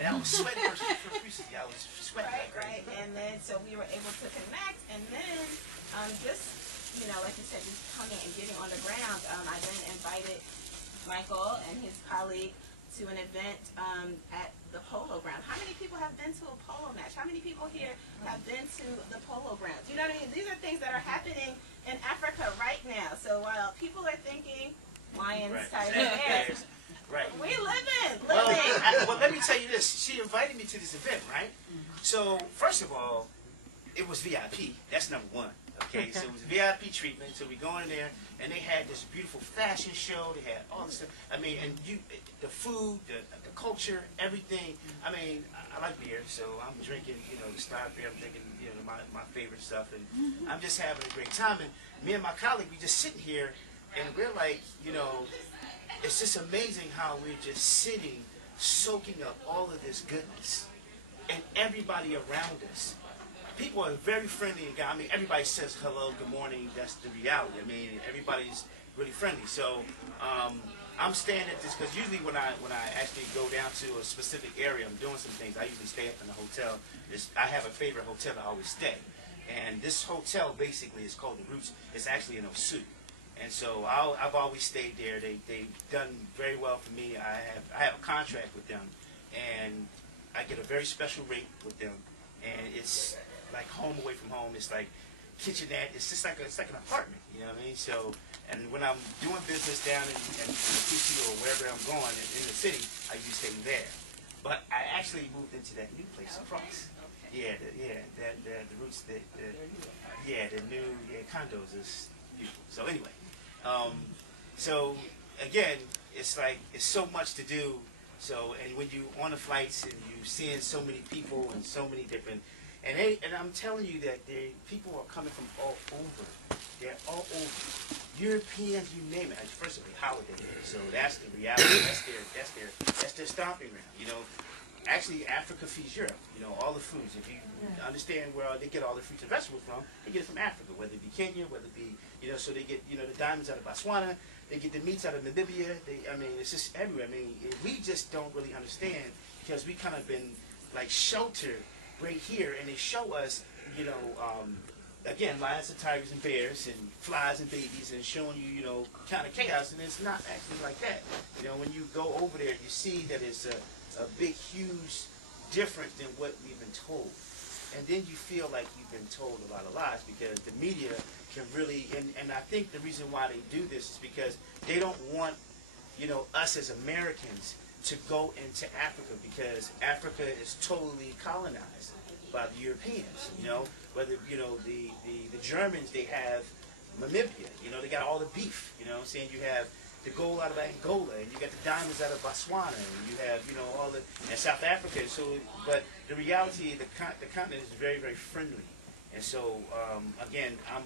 And I was sweating profusely. I was sweating. Right. And then so we were able to connect, and then like you said, just coming and getting on the ground. I then invited Michael and his colleague to an event at the Polo Grounds. How many people have been to a polo match? How many people here have been to the Polo Grounds? You know what I mean? These are things that are happening in Africa right now. So while people are thinking lions, tigers, bears, we living. Well, let me tell you this. She invited me to this event, right? So first of all, it was VIP. That's number one. Okay, so it was VIP treatment. So we go in there, and they had this beautiful fashion show. They had all this stuff. And the food, the culture, everything. I like beer, so I'm drinking, the Star beer. I'm drinking, my favorite stuff, and I'm just having a great time. And me and my colleague, we just sitting here, and we're like, it's just amazing how we're just sitting, soaking up all of this goodness, and everybody around us. People are very friendly and everybody says hello, good morning. That's the reality. Everybody's really friendly. So I'm staying at this because usually when I actually go down to a specific area, I'm doing some things. I usually stay up in a hotel. I have a favorite hotel I always stay, and this hotel basically is called the Roots. It's actually in Osu, and so I've always stayed there. They've done very well for me. I have a contract with them, and I get a very special rate with them, and it's like home away from home. It's like kitchenette. It's just like an apartment. You know what I mean? So, and when I'm doing business down in the PC or wherever I'm going in the city, I usually stay there. But I actually moved into that new place across. Yeah, the Roots, the new condos is beautiful. So anyway, so again, it's so much to do. So, and when you on the flights and you seeing so many people and so many different. And I'm telling you that people are coming from all over. They're all over. Europeans, you name it. First of all, holiday. So that's the reality. That's their stomping ground. Actually, Africa feeds Europe. All the foods. If you understand where they get all the fruits and vegetables from, they get it from Africa. Whether it be Kenya, whether it be so they get the diamonds out of Botswana. They get the meats out of Namibia. It's just everywhere. We just don't really understand because we kind of been sheltered right here, and they show us, again, lions and tigers and bears and flies and babies, and showing you, kind of chaos, and it's not actually like that. When you go over there, you see that it's a big, huge difference than what we've been told. And then you feel like you've been told a lot of lies because the media can really, and I think the reason why they do this is because they don't want, us as Americans to go into Africa because Africa is totally colonized by the Europeans. Whether the Germans, they have Namibia. They got all the beef. You know what I'm saying? You have the gold out of Angola, and you got the diamonds out of Botswana, and you have, you know, all the, and South Africa. So, but the reality, the continent is very, very friendly. And so, again, on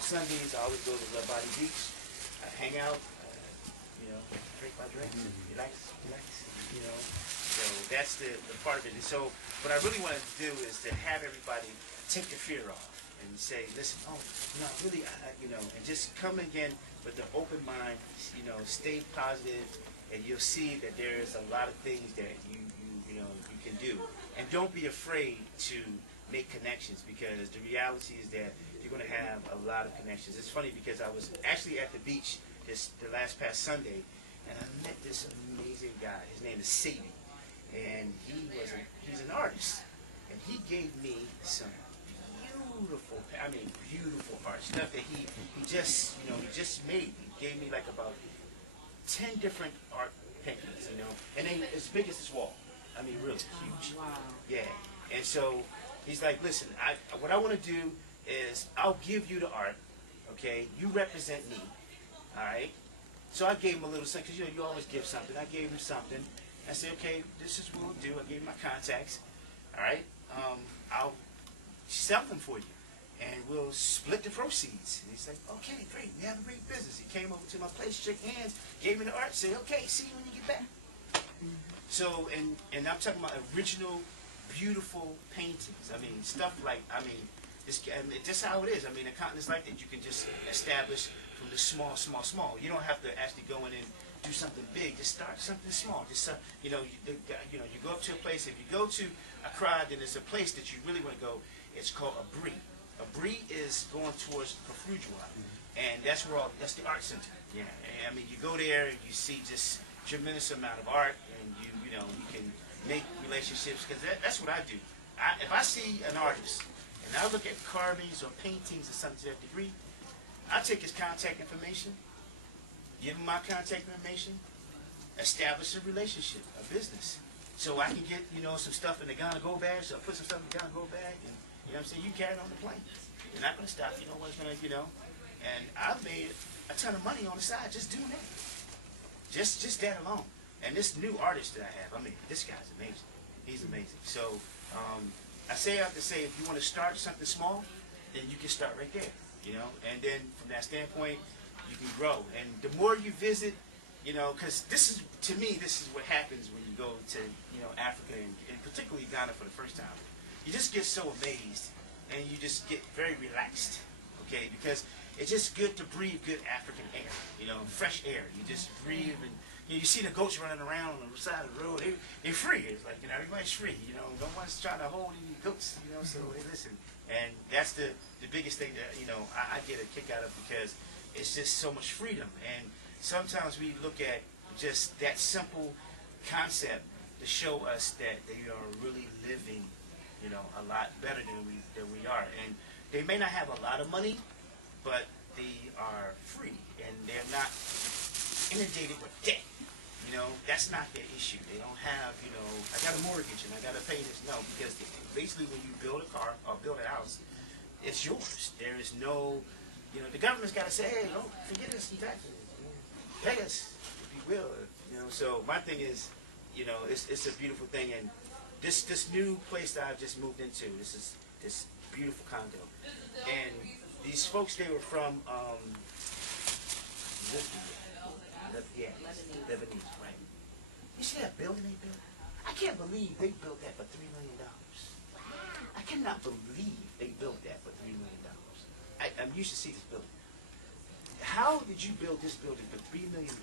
Sundays, I always go to Red Body Beach. I hang out, you know, drink my drinks, relax, you know. So that's the part of it. And so what I really want to do is to have everybody take the fear off and say, listen, oh, no, really, you know, and just come again with an open mind, you know, stay positive, and you'll see that there's a lot of things that you know, you can do. And don't be afraid to make connections, because the reality is that you're going to have a lot of connections. It's funny because I was actually at the beach the last past Sunday, and I met this amazing guy. His name is Sadie, and he's an artist, and he gave me some beautiful art stuff that he just, you know, he just made. He gave me like about 10 different art paintings, you know, and they as big as this wall. I mean, really huge. Wow. Yeah. And so he's like, listen, what I want to do is I'll give you the art, okay? You represent me, all right? So I gave him a little something, because, you know, you always give something. I gave him something. I said, okay, this is what we'll do. I gave him my contacts, all right? I'll sell them for you, and we'll split the proceeds. And he's like, okay, great. We have a great business. He came over to my place, shook hands, gave me the art, said, okay, see you when you get back. So, and I'm talking about original, beautiful paintings. I mean, stuff like, I mean, this how it is. I mean, a continent's like that. You can just establish from the small. You don't have to actually go in and do something big. Just start something small. Just, you know, you go up to a place. If you go to Accra, then there's a place that you really want to go. It's called Abri. Abri is going towards Kafrujwa, and that's that's the art center. Yeah, and, I mean, you go there and you see just tremendous amount of art, and you know, you can make relationships, because that's what I do. If I see an artist and I look at carvings or paintings or something to that degree, I take his contact information, give him my contact information, establish a relationship, a business, so I can get, you know, some stuff in the Ghana Go bag. So I put some stuff in the Ghana Go bag, and you know what I'm saying, you carry it on the plane. You're not going to stop. You know what's going to, you know. And I've made a ton of money on the side just doing that. Just that alone. And this new artist that I have, I mean, this guy's amazing. He's amazing. So I have to say, if you want to start something small, then you can start right there, you know. And then from that standpoint, you can grow. And the more you visit, you know, because this is, to me, this is what happens when you go to, you know, Africa, and particularly Ghana for the first time. You just get so amazed, and you just get very relaxed, okay? Because it's just good to breathe good African air, you know, fresh air. You just breathe, and you see the goats running around on the side of the road. They're free. It's like, you know, everybody's free. You know, no one's trying to hold any goats, you know, so hey, listen. And that's the biggest thing that, you know, I get a kick out of, because it's just so much freedom. And sometimes we look at just that simple concept to show us that they are really living, you know, a lot better than we are. And they may not have a lot of money, but they are free, and they're not inundated with debt. You know, that's not their issue. They don't have, you know, I got a mortgage and I got to pay this. No, because basically when you build a car or build a house, it's yours. There is no, you know, the government's got to say, hey, don't forget us in taxes. Pay us, if you will. You know, so my thing is, you know, it's a beautiful thing. And this new place that I've just moved into, this beautiful condo, and these folks, they were from Lebanese, right? You see that building they built? I can't believe they built that for $3 million. I cannot believe they built that for $3 million. You should see this building. How did you build this building for $3 million?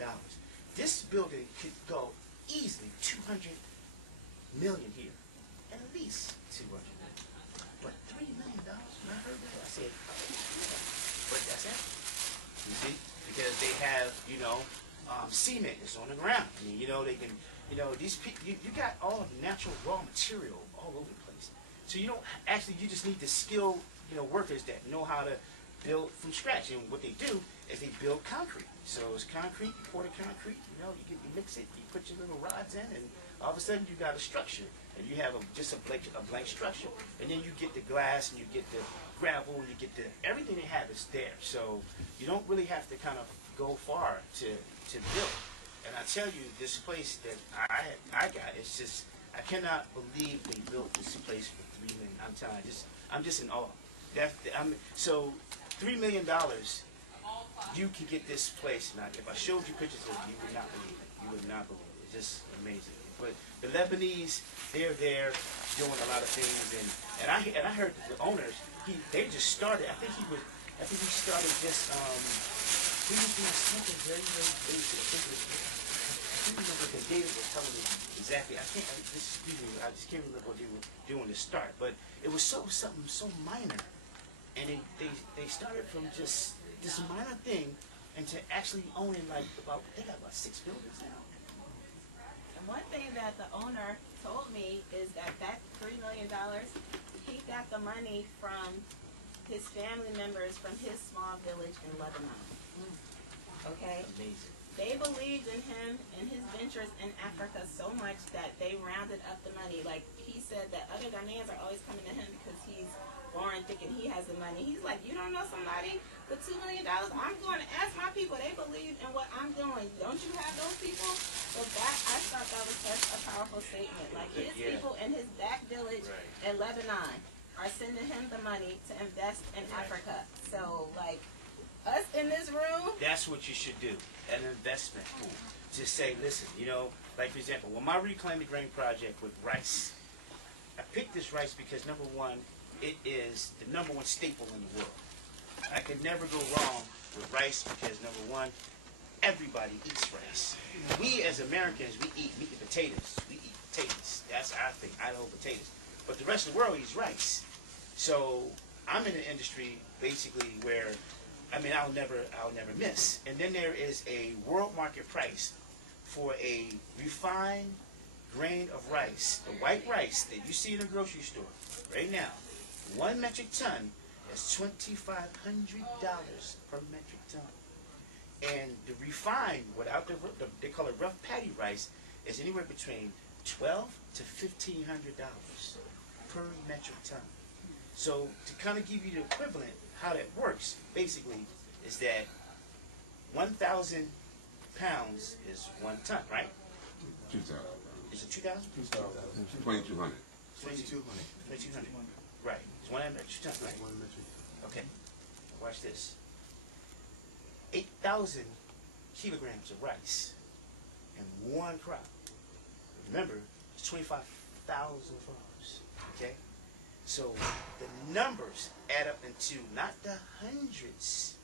This building could go easily 200 million here, at least 200 million. But $3 million, when I heard that, I said, but that's it. You see, because they have, you know, cement is on the ground. I mean, you know, they can, you know, these people, you got all the natural raw material all over the place. So you don't actually, you just need the skilled, you know, workers that know how to build from scratch. And what they do is they build concrete. So it's concrete, you pour the concrete, you know, you mix it, you put your little rods in, and all of a sudden you got a structure. And you have just a blank structure. And then you get the glass, and you get the gravel, and you get everything they have is there. So you don't really have to kind of go far to build. And I tell you, this place that I got, it's just, I cannot believe they built this place for $3 million. I'm telling you, I'm just in awe. So $3 million, you can get this place. Now, if I showed you pictures of it, you would not believe it. You would not believe it. It's just amazing. But the Lebanese, they're there doing a lot of things, and I heard that the owners, they just started. I think he started just he was doing something very, very basic. I can't remember what David was telling me exactly. I just can't remember what they were doing to start. But it was something so minor, and they started from just this minor thing, and to actually owning they got about 6 buildings now. And one thing that the owner told me is that $3 million, he got the money from his family members from his small village in Lebanon. Okay? Amazing. They believed in him and his ventures in Africa so much that they rounded up the money. Like he said that other Ghanaians are always coming to him because he's foreign thinking he has the money. He's like, you don't know somebody with $2 million? I'm going to ask my people. They believe in what I'm doing. Don't you have those people? So I thought that was such a powerful statement. Like his people in his back village in Lebanon are sending him the money to invest in Africa. So like us in this room. That's what you should do. An investment pool. To say, listen, like for example, with my Reclaim the Grain project with rice, I picked this rice because number one, it is the number one staple in the world. I could never go wrong with rice because number one, everybody eats rice. We as Americans, we eat meat and potatoes. We eat potatoes. That's our thing, Idaho potatoes. But the rest of the world eats rice. So I'm in an industry basically where, I'll never miss. And then there is a world market price for a refined grain of rice, the white rice that you see in a grocery store right now. 1 metric ton is $2,500 per metric ton. And the refined, without they call it rough patty rice, is anywhere between $1,200 to $1,500 per metric ton. So to kind of give you the equivalent, how that works, basically, is that 1,000 pounds is 1 ton, right? 2,000. Is it 2,000? 2,200. 2,200. Right. It's 1 metric ton, right? Okay. Watch this. 8,000 kilograms of rice in 1 crop. Remember, it's 25,000 farms. Okay? So the numbers add up into not the hundreds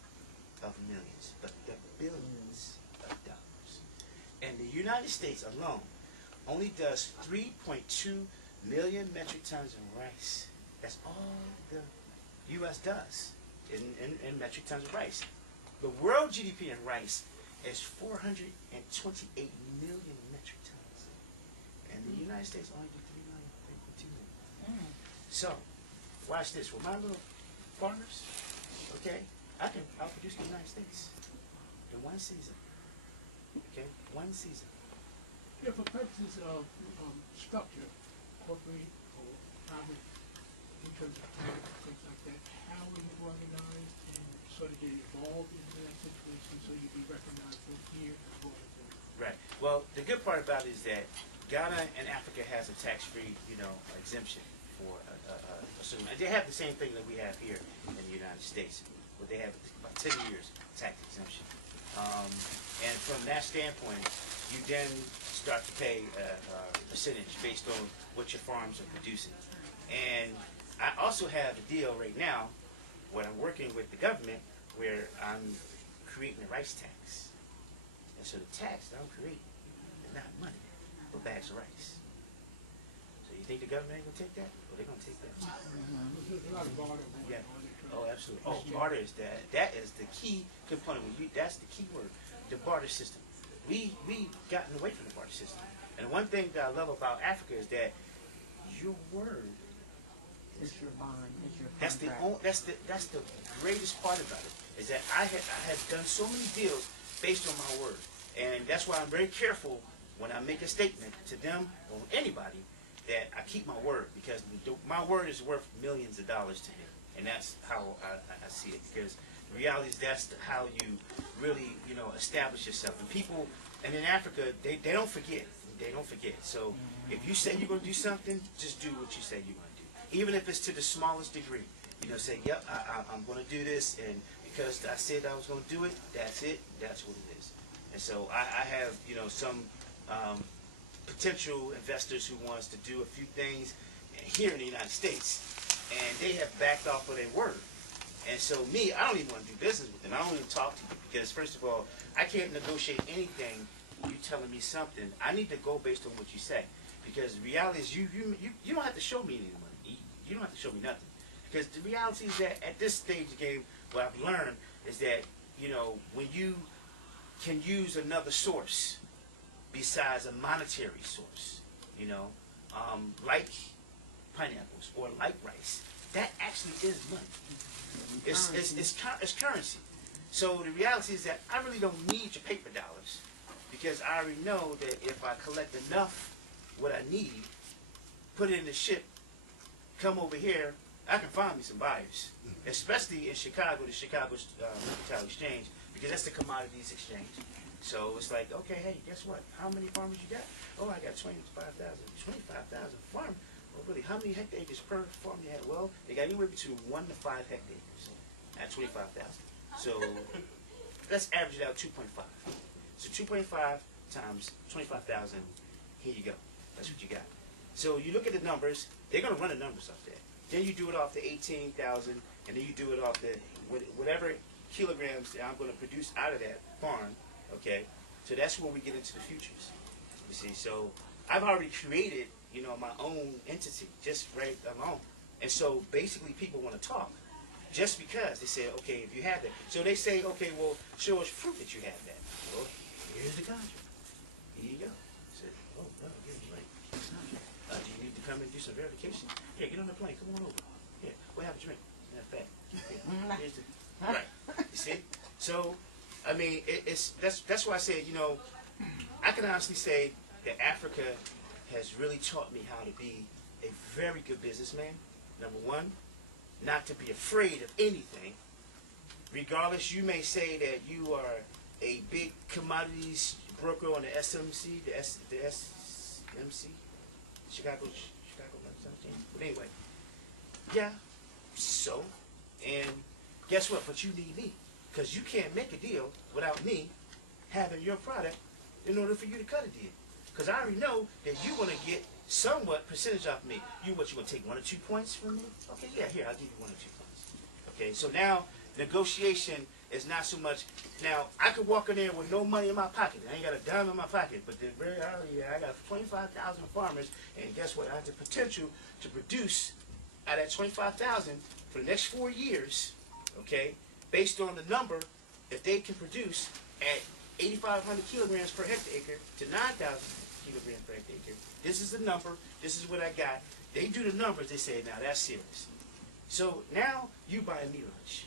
of millions, but the billions of dollars. And the United States alone only does 3.2 million metric tons of rice. That's all the U.S. does in metric tons of rice. The world GDP in rice is 428 million metric tons. And the United States only do 3 million, 3.2 million. So, watch this. With my little farmers, okay, I'll produce the United States in 1 season. Okay, 1 season. Yeah, for purposes of structure, corporate or private, in terms of things like that, how are you organized and sort of get involved into that situation so you be recognized both here as well as there? Right. Well, the good part about it is that Ghana and Africa has a tax-free, exemption for they have the same thing that we have here in the United States, but they have about 10 years tax exemption. And from that standpoint, you then start to pay a percentage based on what your farms are producing. And I also have a deal right now where I'm working with the government where I'm creating a rice tax. And so the tax that I'm creating is not money, but bags of rice. So you think the government ain't gonna take that? Well, they're gonna take that. There's a lot of barter going Yeah. on. Oh, absolutely. Oh, barter is that. That is the key component. That's the key word. The barter system. We've gotten away from the barter system. And one thing that I love about Africa is that your word It's your bond, it's your That's the contract. that's the greatest part about it, is that I have done so many deals based on my word, and that's why I'm very careful when I make a statement to them or anybody that I keep my word, because my word is worth millions of dollars to me, and that's how I see it. Because The reality is that's how you really, establish yourself. And people, and in Africa, they don't forget. They don't forget. So if you say you're going to do something, just do what you say you're going to do. Even if it's to the smallest degree. Say, yep, I'm going to do this, and because I said I was going to do it, that's it. That's what it is. And so I have, some potential investors who wants to do a few things here in the United States, and they have backed off of their word. And so me, I don't even want to do business with them. I don't even talk to you because, first of all, I can't negotiate anything. You telling me something, I need to go based on what you say. Because the reality is you don't have to show me any money. You don't have to show me nothing. Because the reality is that at this stage of the game, what I've learned is that, when you can use another source besides a monetary source, like pineapples or like rice, that actually is money. It's currency. So the reality is that I really don't need your paper dollars because I already know that if I collect enough what I need, put it in the ship, come over here, I can find me some buyers, especially in Chicago, the Chicago Mercantile Exchange, because that's the commodities exchange. So it's like, okay, hey, guess what? How many farmers you got? Oh, I got 25,000. 25,000 farm? Well, really, how many hectares per farm you have? Well, they got anywhere between 1 to 5 hectares at 25,000. So let's average it out 2.5. So 2.5 times 25,000, here you go. That's what you got. So you look at the numbers, they're going to run the numbers up there. Then you do it off the 18,000, and then you do it off the whatever kilograms that I'm going to produce out of that farm, okay? So that's where we get into the futures, you see. So I've already created, my own entity just right alone. And so basically people want to talk just because they say, okay, if you have that. So they say, okay, well, show us proof that you have that. Well, here's the contract. Here you go. I said, oh, no, yeah, you're right. Do you need to come and do some verification? Yeah, get on the plane. Come on over. Yeah, we'll have a drink. Matter of fact. Yeah, here's the, right. You see? So, I mean, that's why I said, I can honestly say that Africa has really taught me how to be a very good businessman. Number one, not to be afraid of anything. Regardless, you may say that you are a big commodities broker on the SMC, the SMC, Chicago Mercantile. But anyway, yeah, so, and guess what? But you need me, because you can't make a deal without me having your product in order for you to cut a deal. Because I already know that you want to get somewhat percentage off me. You want to take 1 or 2 points from me? Okay, yeah, here, I'll give you 1 or 2 points. Okay, so now negotiation is not so much. Now, I could walk in there with no money in my pocket. I ain't got a dime in my pocket, but the very early, I got 25,000 farmers, and guess what? I have the potential to produce out of that 25,000 for the next 4 years, okay, based on the number that they can produce at 8,500 kilograms per hectare to 9,000 kilograms per hectare. This is the number. This is what I got. They do the numbers. They say, now that's serious. So now you buying me lunch.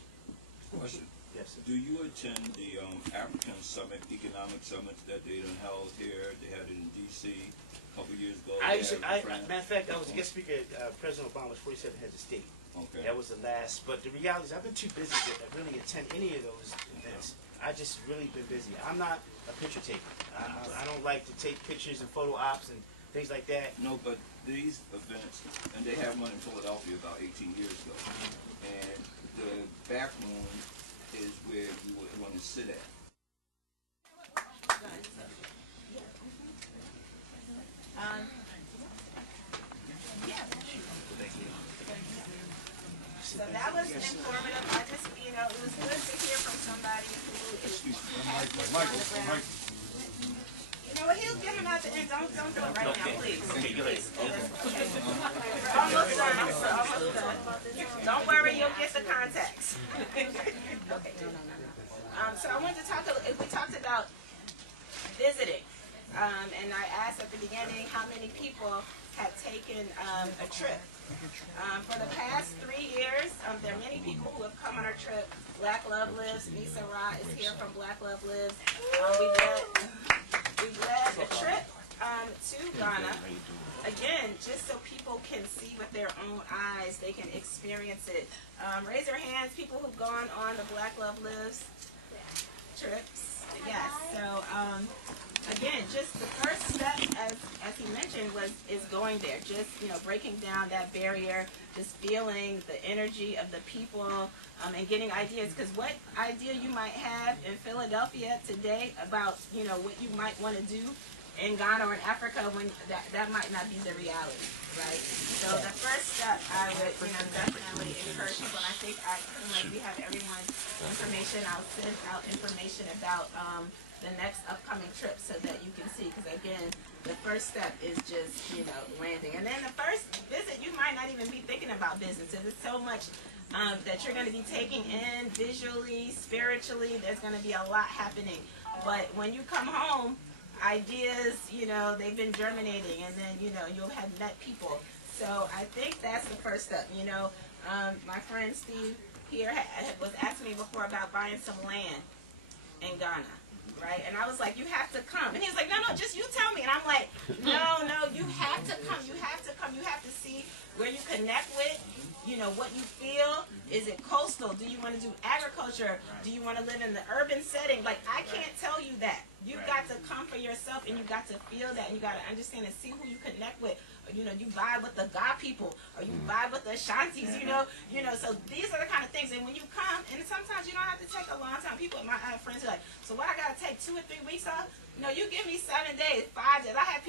Question. Yes, sir. Do you attend the African Summit, Economic Summit that they done held here? They had it in D.C. a couple years ago. Matter of fact, I was a guest speaker at President Obama's 47th heads of state. Okay. That was the last. But the reality is I've been too busy to really attend any of those events. I just really been busy. I'm not a picture taker. I don't like to take pictures and photo ops and things like that. No, but these events, and they had one in Philadelphia about 18 years ago. And the back room is where you would want to sit at. So that was informative. I just, it was good to hear from somebody who is Mike. Well, he'll get him at the end. Don't do it right now, please. Okay, go ahead. Okay. Almost done. Almost done. Don't worry, you'll get the contacts. Okay. So I wanted to talk. We talked about visiting, and I asked at the beginning how many people had taken a trip. For the past 3 years, there are many people who have come on our trip. Black Love Lives. Nisa Ra is here from Black Love Lives. We led the trip. to Ghana. Again, just so people can see with their own eyes, they can experience it. Raise your hands, people who've gone on the Black Love Lives trips. Yes. So again, just the first step, as he mentioned, is going there. Just breaking down that barrier, just feeling the energy of the people, and getting ideas. Because what idea you might have in Philadelphia today about what you might want to do in Ghana or in Africa, when that might not be the reality, right? So the first step, I would definitely encourage people. And I think we have everyone's information. I'll send out information about the next upcoming trip so that you can see. Because again, the first step is just landing. And then the first visit, you might not even be thinking about business. There's so much that you're going to be taking in visually, spiritually. There's going to be a lot happening. But when you come home, ideas, they've been germinating, and then, you'll have met people. So I think that's the first step. My friend Steve here was asking me before about buying some land in Ghana, right? And I was like, you have to come. And he was like, no, just you tell me. And I'm like, no, you have to come. You have to come. You have to see where you connect with, what you feel. Is it coastal? Do you want to do agriculture? Do you want to live in the urban setting? Like, I can't tell you that. You've got to come for yourself, and you've got to feel that, and you got to understand and see who you connect with. You vibe with the Ga people, or you vibe with the Ashantis, so these are the kind of things. And when you come, and sometimes you don't have to take a long time. People, my friends are like, so what, I got to take 2 or 3 weeks off? No, you give me 7 days, 5 days. I had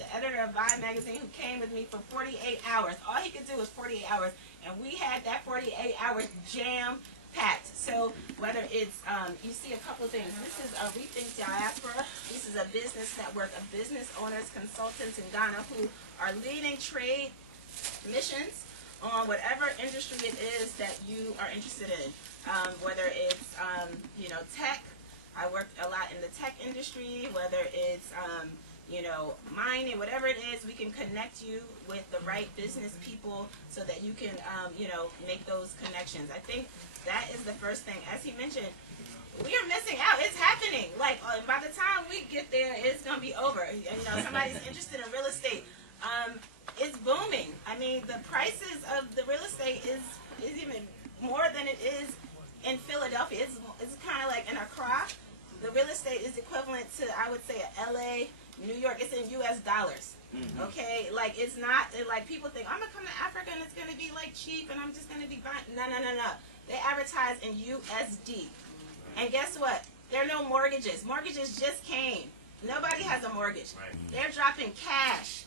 the editor of Vibe magazine who came with me for 48 hours. All he could do was 48 hours, and we had that 48 hours jam-packed. So whether it's, you see a couple of things. This is Rethink Diaspora. This is a business network of business owners, consultants in Ghana who are leading trade missions on whatever industry it is that you are interested in. Whether it's, tech. I worked a lot in the tech industry, whether it's, mining, whatever it is, we can connect you with the right business people so that you can, make those connections. I think that is the first thing. As he mentioned, we are missing out. It's happening. Like, by the time we get there, it's going to be over. Somebody's interested in real estate. It's booming. I mean, the prices of the real estate is even more than it is in Philadelphia. It's kind of like in Accra. The real estate is equivalent to, I would say, LA, New York. It's in U.S. dollars. Mm-hmm. Okay? Like, it's not, like, people think, I'm going to come to Africa and it's going to be, like, cheap and I'm just going to be buying. No. They advertise in USD. And guess what? There are no mortgages. Mortgages just came. Nobody has a mortgage. Right. They're dropping cash.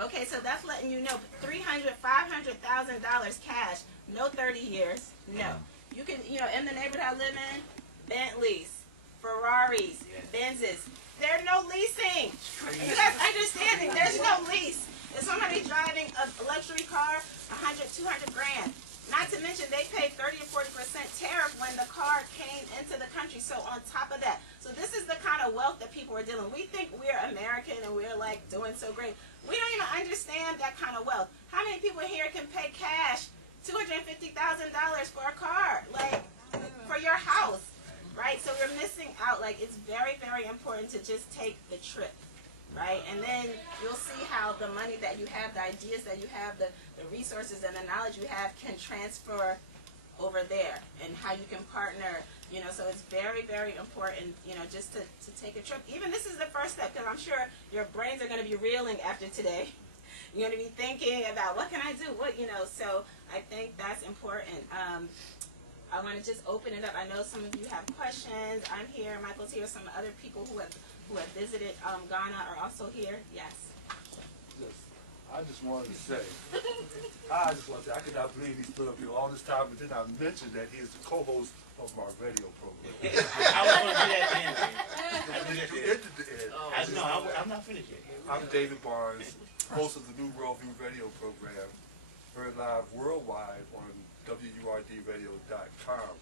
Okay, so that's letting you know, $300,000, $500,000 cash, no 30 years, no. You can, in the neighborhood I live in, Bentleys, Ferraris, Benzes, there's no leasing. You guys understanding, there's no lease. If somebody's driving a luxury car, 100, 200 grand. Not to mention they pay 30 or 40% tariff when the car came into the country. So on top of that, so this is the kind of wealth that people are dealing with. We think we're American and we're like doing so great. We don't even understand that kind of wealth. How many people here can pay cash $250,000 for a car, like for your house, right? So we're missing out. Like, it's very, very important to just take the trip, right? And then you'll see how the money that you have, the ideas that you have, the resources and the knowledge you have can transfer over there, and how you can partner, so it's very, very important, just to take a trip. Even this is the first step, because I'm sure your brains are going to be reeling after today. You're going to be thinking about, what can I do? So I think that's important. I want to just open it up. I know some of you have questions. I'm here. Michael's here. Some other people who have visited Ghana are also here. Yes. Yes. I just wanted to say, I could not believe he stood up here all this time, but then I mentioned that he is the co-host of my radio program. I was going to do that at the end. You ended the end. No, I'm not finished yet. I'm David Barnes, host of the New Worldview radio program, heard live worldwide on WURDradio.com,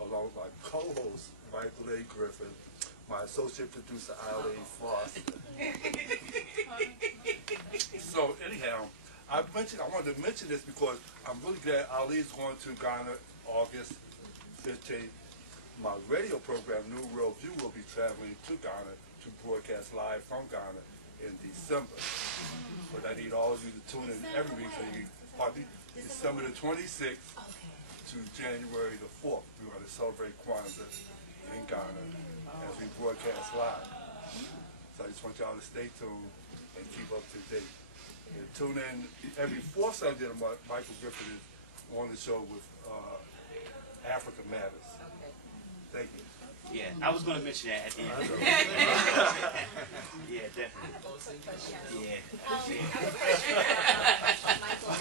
along with my co-host, Michael A. Griffin, my associate producer, Eileen Foster. So anyhow, I wanted to mention this because I'm really glad Ali is going to Ghana August 15th. My radio program, New Worldview, will be traveling to Ghana to broadcast live from Ghana in December. But I need all of you to tune in every week so you can probably December the 26th to January the 4th. We're going to celebrate Kwanzaa in Ghana as we broadcast live. So I just want y'all to stay tuned and keep up to date. And tune in every fourth Sunday of the month. Michael Griffin is on the show with Africa Matters. Thank you. Yeah, I was going to mention that at the end. Yeah, definitely. Yeah. Michael,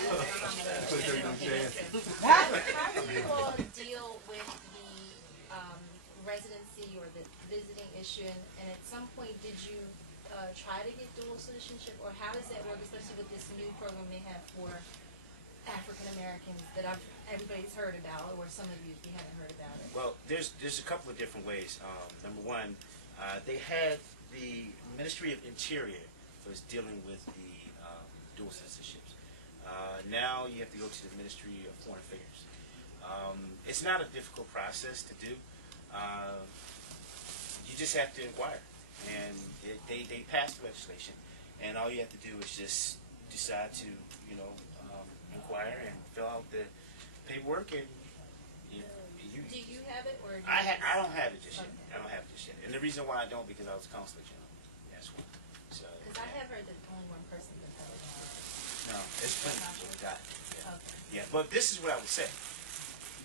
how do you all deal with the residency or the visiting issue? And at some point, did you try to get dual citizenship, or how does that work, especially with this new program they have for African Americans that everybody's heard about, or some of you if you haven't heard about it? Well, there's a couple of different ways. Number one, they had the Ministry of Interior was dealing with the dual citizenships. Now you have to go to the Ministry of Foreign Affairs. It's not a difficult process to do. You just have to inquire, and they passed legislation, and all you have to do is just decide to inquire and fill out the paperwork, and Do you have it, or I don't have it just yet. I don't have it just yet, and the reason why I don't, because I was a consulate general. That's why. So. Because I have heard that only one person can tell it. No, it's plenty of people got it. Yeah. Okay. Yeah, but this is what I would say.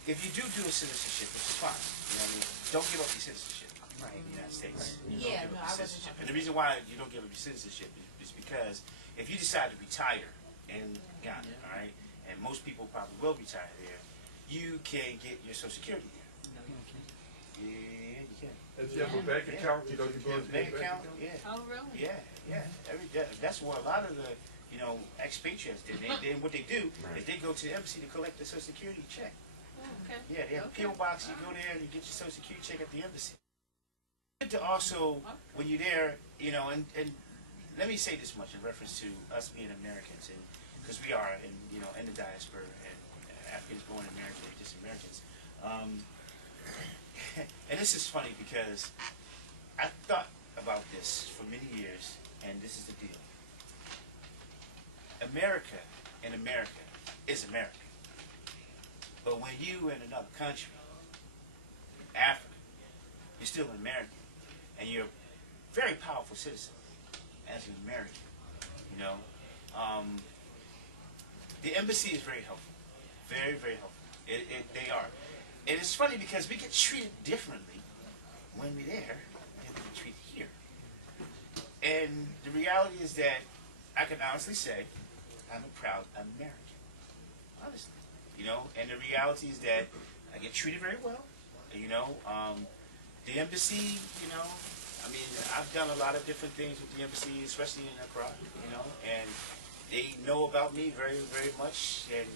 If you do a citizenship, which is fine, don't give up your citizenship in the United States. Yeah, Don't give no, up I your wasn't citizenship. talking And the reason why you don't give up your citizenship is because if you decide to retire in Ghana, all right, and most people probably will retire there, you can get your Social Security there. Yeah, you can. If you have a bank account, you go to Yeah, bank account, yeah. Oh, really? Yeah. That's what a lot of the expatriates do. What they do is they go to the embassy to collect the Social Security check. Oh, okay. Yeah, they have a PO box. You go there and you get your Social Security check at the embassy. Good to also, when you're there, and let me say this much in reference to us being Americans, and because we are, in the diaspora, and Africans born in America, just Americans. And this is funny because I thought about this for many years, and this is the deal. America in America is America. But when you in another country, Africa, you're still an American, and you're a very powerful citizen as an American. The embassy is very helpful, very, very helpful. They are. And it's funny because we get treated differently when we're there than we get treated here. And the reality is that I can honestly say I'm a proud American. Honestly. And the reality is that I get treated very well. The embassy, I've done a lot of different things with the embassy, especially in Accra, and they know about me very, very much. And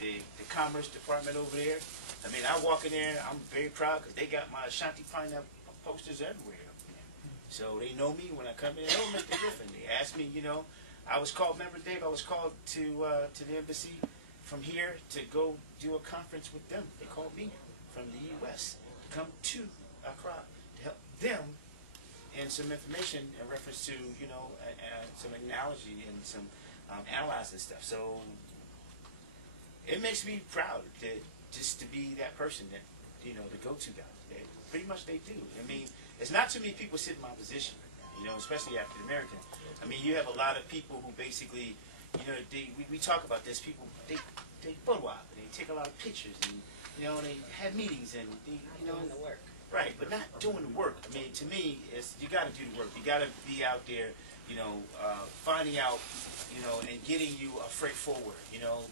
the Commerce Department over there, I walk in there, I'm very proud because they got my Ashanti Pineapple posters everywhere. So they know me when I come in. Oh, Mr. Griffin. They asked me, I was called, remember Dave, I was called to the embassy from here to go do a conference with them. They called me from the U.S. to come to Accra to help them and some information in reference to, some analogy and some analyzing stuff. So it makes me proud just to be that person that, the go-to guy. Pretty much they do. It's not too many people sit in my position right now, especially African American. You have a lot of people who basically, we talk about this, people, they photo op, and they take a lot of pictures, and, they have meetings, and, Doing the work. Right, but not doing the work. To me, it's you got to do the work. You got to be out there, finding out, and getting you a freight forwarder.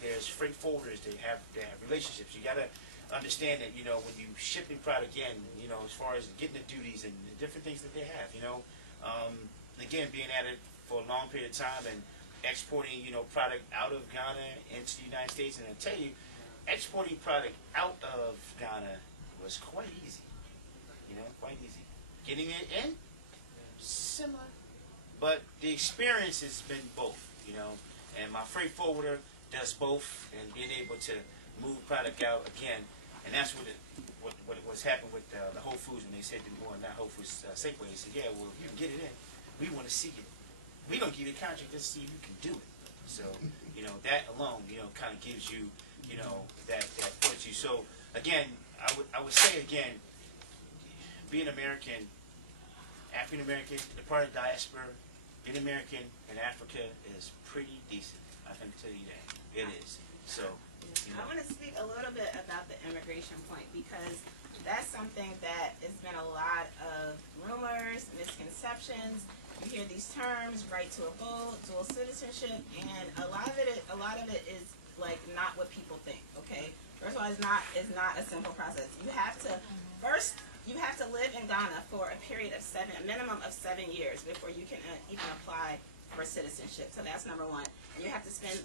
There's freight forwarders that have relationships. You got to understand that, when you shipping product in, as far as getting the duties and the different things that they have, again, being at it for a long period of time and exporting, product out of Ghana into the United States. And I'll tell you, exporting product out of Ghana was quite easy. Quite easy. Getting it in, similar. But the experience has been both, and my freight forwarder does both, and being able to move product out again. And that's what's happened with the Whole Foods when they said they're going, not Whole Foods, Safeway. They said, yeah, well, you can get it in. We want to see it. we're going to give you a contract just to see if you can do it. So, you know, that alone, you know, kind of gives you, you know, that puts you. So, again, I would say again, being American, African American, the part of the diaspora, being American in Africa is pretty decent. I can tell you that. It is. So, you know. I want to speak a little bit about the immigration point because that's something that has been a lot of rumors, misconceptions. You hear these terms, right to a vote, dual citizenship, and a lot of it is like not what people think. Okay, first of all, it's not a simple process. You have to live in Ghana for a period of a minimum of 7 years before you can even apply for citizenship. So that's number one. And you have to spend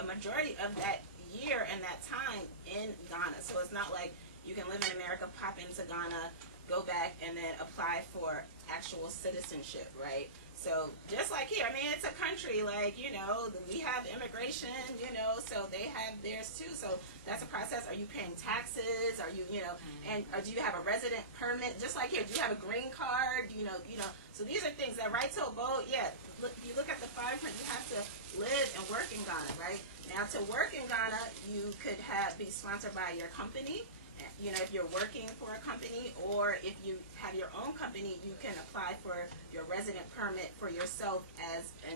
a majority of that year and that time in Ghana. So it's not like you can live in America, pop into Ghana, go back, and then apply for actual citizenship, right? So just like here, I mean, it's a country, like, you know, we have immigration, you know, so they have theirs too. So that's a process. Are you paying taxes? Are you, you know, and or do you have a resident permit? Just like here, do you have a green card? You know. So these are things that right to a vote, yeah, if you look at the fine print, you have to live and work in Ghana, right? Now, to work in Ghana, you could be sponsored by your company. You know, if you're working for a company, or if you have your own company, you can apply for your resident permit for yourself as an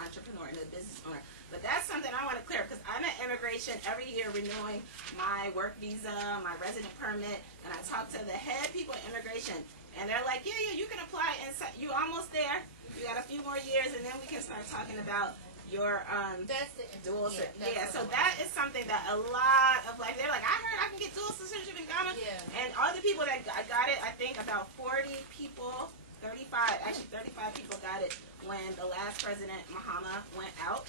entrepreneur and a business owner. But that's something I want to clear because I'm at immigration every year renewing my work visa, my resident permit, and I talk to the head people at immigration, and they're like, yeah, you can apply, and you almost there. You got a few more years, and then we can start talking about your that's the dual citizenship. Yeah, so that is something that a lot of, like, they're like, I heard I can get dual citizenship in Ghana. Yeah. And all the people that got it, I think about 40 people, 35 people got it when the last president, Mahama, went out.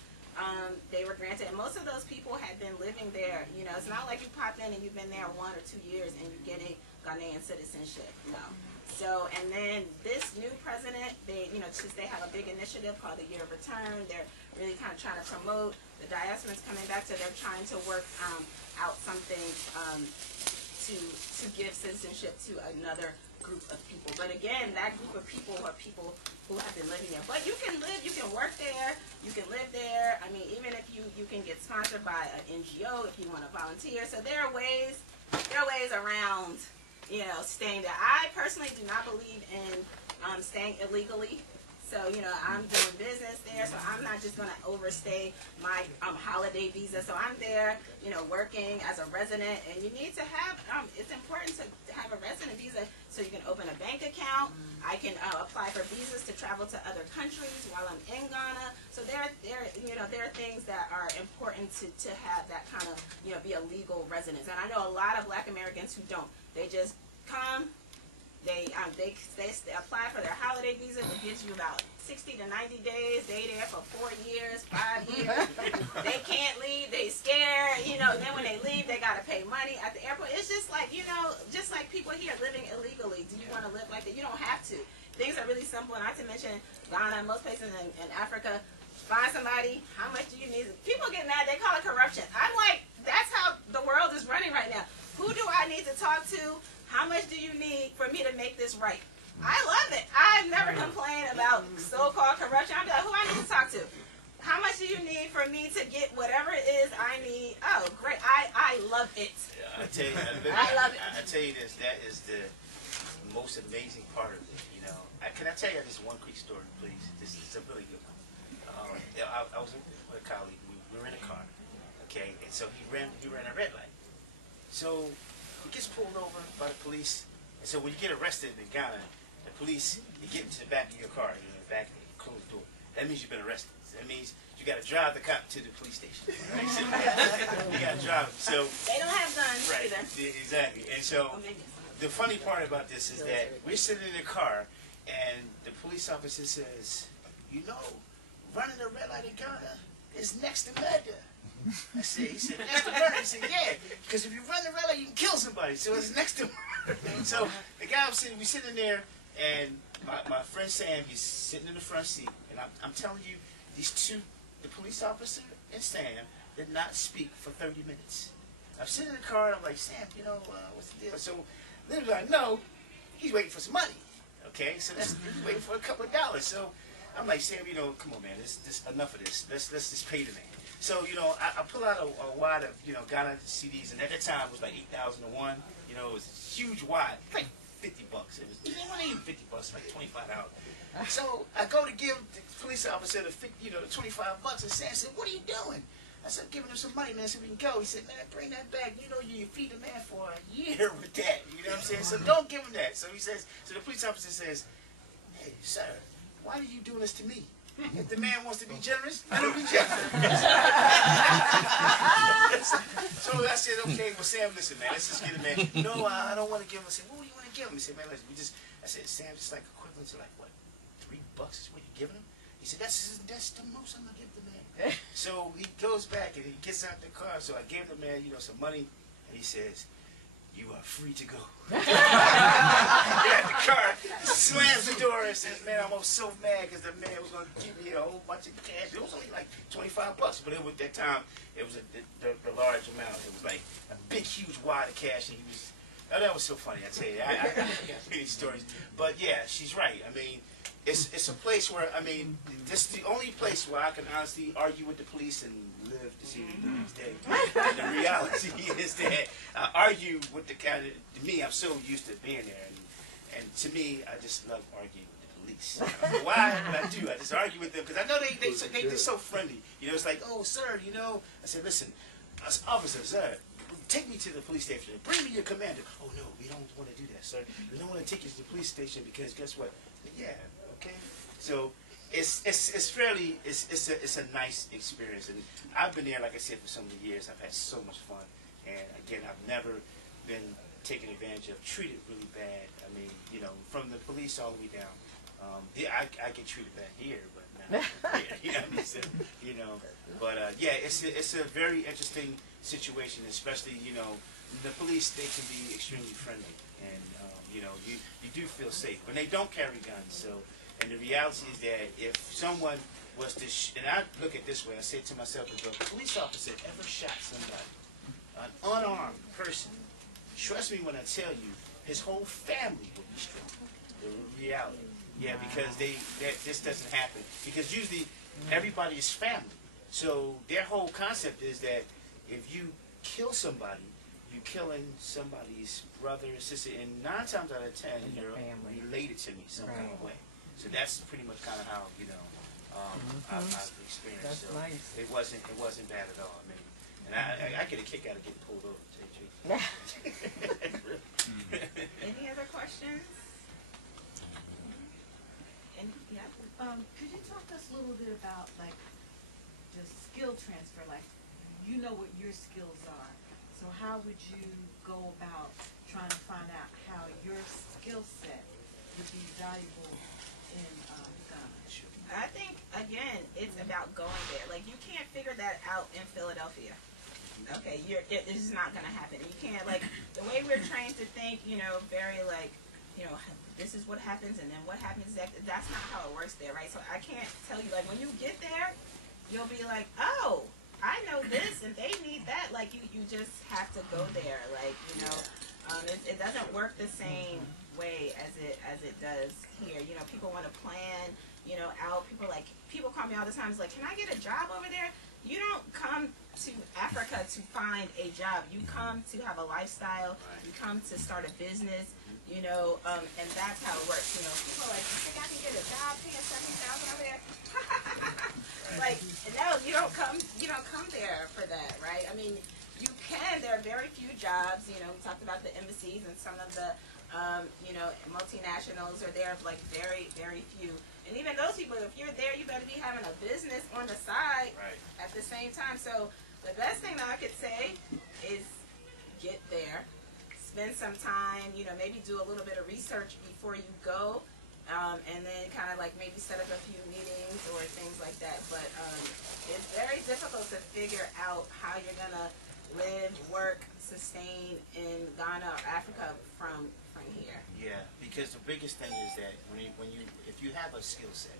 They were granted, and most of those people had been living there. You know, it's not like you pop in and you've been there 1 or 2 years and you're getting Ghanaian citizenship. No. So, and then this new president, they have a big initiative called the Year of Return. They're really kind of trying to promote the diasporans coming back, so they're trying to work out something to give citizenship to another group of people. But again, that group of people are people who have been living there. But you can work there, you can live there. I mean, even if you can get sponsored by an NGO if you want to volunteer. So there are ways around, you know, staying there. I personally do not believe in staying illegally. So, you know, I'm doing business there, so I'm not just going to overstay my holiday visa. So I'm there, you know, working as a resident, and you need to have, it's important to have a resident visa so you can open a bank account. I can apply for visas to travel to other countries while I'm in Ghana. So there are things that are important to have that kind of, you know, be a legal residence. And I know a lot of Black Americans who don't. They just come. They apply for their holiday visa. It gives you about 60 to 90 days. They there for 4 years, 5 years. They can't leave. They scared. You know. And then when they leave, they gotta pay money at the airport. It's just like, you know, just like people here living illegally. Do you want to live like that? You don't have to. Things are really simple. Not to mention Ghana, most places in Africa. Find somebody. How much do you need? People get mad. They call it corruption. I'm like, that's how the world is running right now. Who do I need to talk to? How much do you need for me to make this right? I love it. I never complain about so-called corruption. I'm like, who I need to talk to? How much do you need for me to get whatever it is I need? Oh, great. I love it. I tell you, I love it. I tell you this, that is the most amazing part of it, you know. Can I tell you just one quick story, please? This is a really good one. I was with a colleague. We were in a car, okay, and so he ran a red light. So he gets pulled over by the police, and so when you get arrested in Ghana, the police, you get into the back of your car, you know, back, close the door. That means you've been arrested. That means you got to drive the cop to the police station. Right? So, you got to drive. So they don't have guns right, either. Exactly. And so the funny part about this is that we're sitting in the car, and the police officer says, you know, running a red light in Ghana is next to murder. He said, next to murder? He said, yeah, because if you run the red light, you can kill somebody, so it's next to murder. So the guy was sitting, we sitting there, and my friend Sam, he's sitting in the front seat, and I'm telling you, these two, the police officer and Sam, did not speak for 30 minutes. I'm sitting in the car, and I'm like, Sam, you know, what's the deal? So little did I know, he's waiting for some money, okay? So he's waiting for a couple of dollars. So I'm like, Sam, you know, come on, man, this enough of this. Let's just pay the man. So, you know, I pull out a wad of, you know, Ghana CDs, and at that time it was like 8,001. You know, it was a huge wad, like $50. It wasn't even $50, like $25. So I go to give the police officer the the $25, and Sam said, "What are you doing?" I said, "I'm giving him some money, man, so we can go." He said, "Man, bring that back. You know, you feed a man for a year with that. You know what I'm saying? So don't give him that." So he says, so the police officer says, "Hey, sir, why are you doing this to me? If the man wants to be generous, let him be generous." So I said, "Okay, well, Sam, listen, man, let's just get him, man." "No, I don't want to give him." I said, "What do you want to give him?" He said, "Man, listen, I said, "Sam, it's like equivalent to like what, $3 is what you're giving him?" He said, that's the most I'm gonna give the man." So he goes back and he gets out the car. So I gave the man, you know, some money, and he says, "You are free to go." Get out the car, slams the door, and says, "Man, I was so mad because the man was gonna give me a whole bunch of cash. It was only like $25, but it was that time. It was the large amount. It was like a big, huge wad of cash, and he was. Oh, that was so funny. I tell you, I got many stories. But yeah, she's right. I mean, it's a place where, I mean, this is the only place where I can honestly argue with the police and live to see the next day. And the reality is that I argue with the kind of, to me, I'm so used to being there, and to me, I just love arguing with the police. I don't know why, but I do. I just argue with them because I know they're so friendly. You know, it's like, "Oh, sir, you know," I said, "Listen, officer, sir, take me to the police station. Bring me your commander." "Oh, no, we don't want to do that, sir. We don't want to take you to the police station because guess what?" "Yeah, okay." So it's a nice experience, and I've been there, like I said, for so many years. I've had so much fun, and again, I've never been taken advantage of, treated really bad. I mean, you know, from the police all the way down. I get treated bad here, but not here. You know what I mean? So, you know, but yeah, it's a very interesting situation, especially, you know, the police, they can be extremely friendly, and you know, you do feel safe when they don't carry guns. So, and the reality is that if someone was to, and I look at it this way, I say to myself, if a police officer ever shot somebody, an unarmed person, trust me when I tell you, his whole family will be struck. The reality, yeah, because this doesn't happen, because usually everybody is family. So their whole concept is that if you kill somebody, you're killing somebody's brother or sister, and 9 times out of 10, you're related to me some kind of way. So that's pretty much kind of how, you know, I've experienced. That's so nice. It wasn't bad at all. I mean, and I get a kick out of getting pulled over. Any other questions? Yeah. Could you talk to us a little bit about like the skill transfer? Like, you know what your skills are, so how would you go about trying to find out how your skill set would be valuable in Ghana? I think, again, it's about going there. Like, you can't figure that out in Philadelphia. Okay, it's just not going to happen. You can't, like, the way we're trained to think, you know, very, like, you know, this is what happens, and then what happens next. That's not how it works there, right? So I can't tell you, like, when you get there, you'll be like, "Oh, I know this, and they need that." Like, you just have to go there. Like, you know, it doesn't work the same way as it does here. You know, people want to plan, you know, out. People call me all the time. It's like, "Can I get a job over there?" You don't come to Africa to find a job. You come to have a lifestyle. You come to start a business. You know, and that's how it works. You know, people are like, "You think I can get a job paying $70,000 over there?" Like, no, you don't come there for that, right? I mean, you can. There are very few jobs. You know, we talked about the embassies, and some of the, you know, multinationals are there, like very, very few. And even those people, if you're there, you better be having a business on the side at the same time. So the best thing that I could say is get there. Spend some time, you know, maybe do a little bit of research before you go, and then kind of like maybe set up a few meetings or things like that. But it's very difficult to figure out how you're going to live, work, sustain in Ghana or Africa from here. Yeah, because the biggest thing is that if you have a skill set,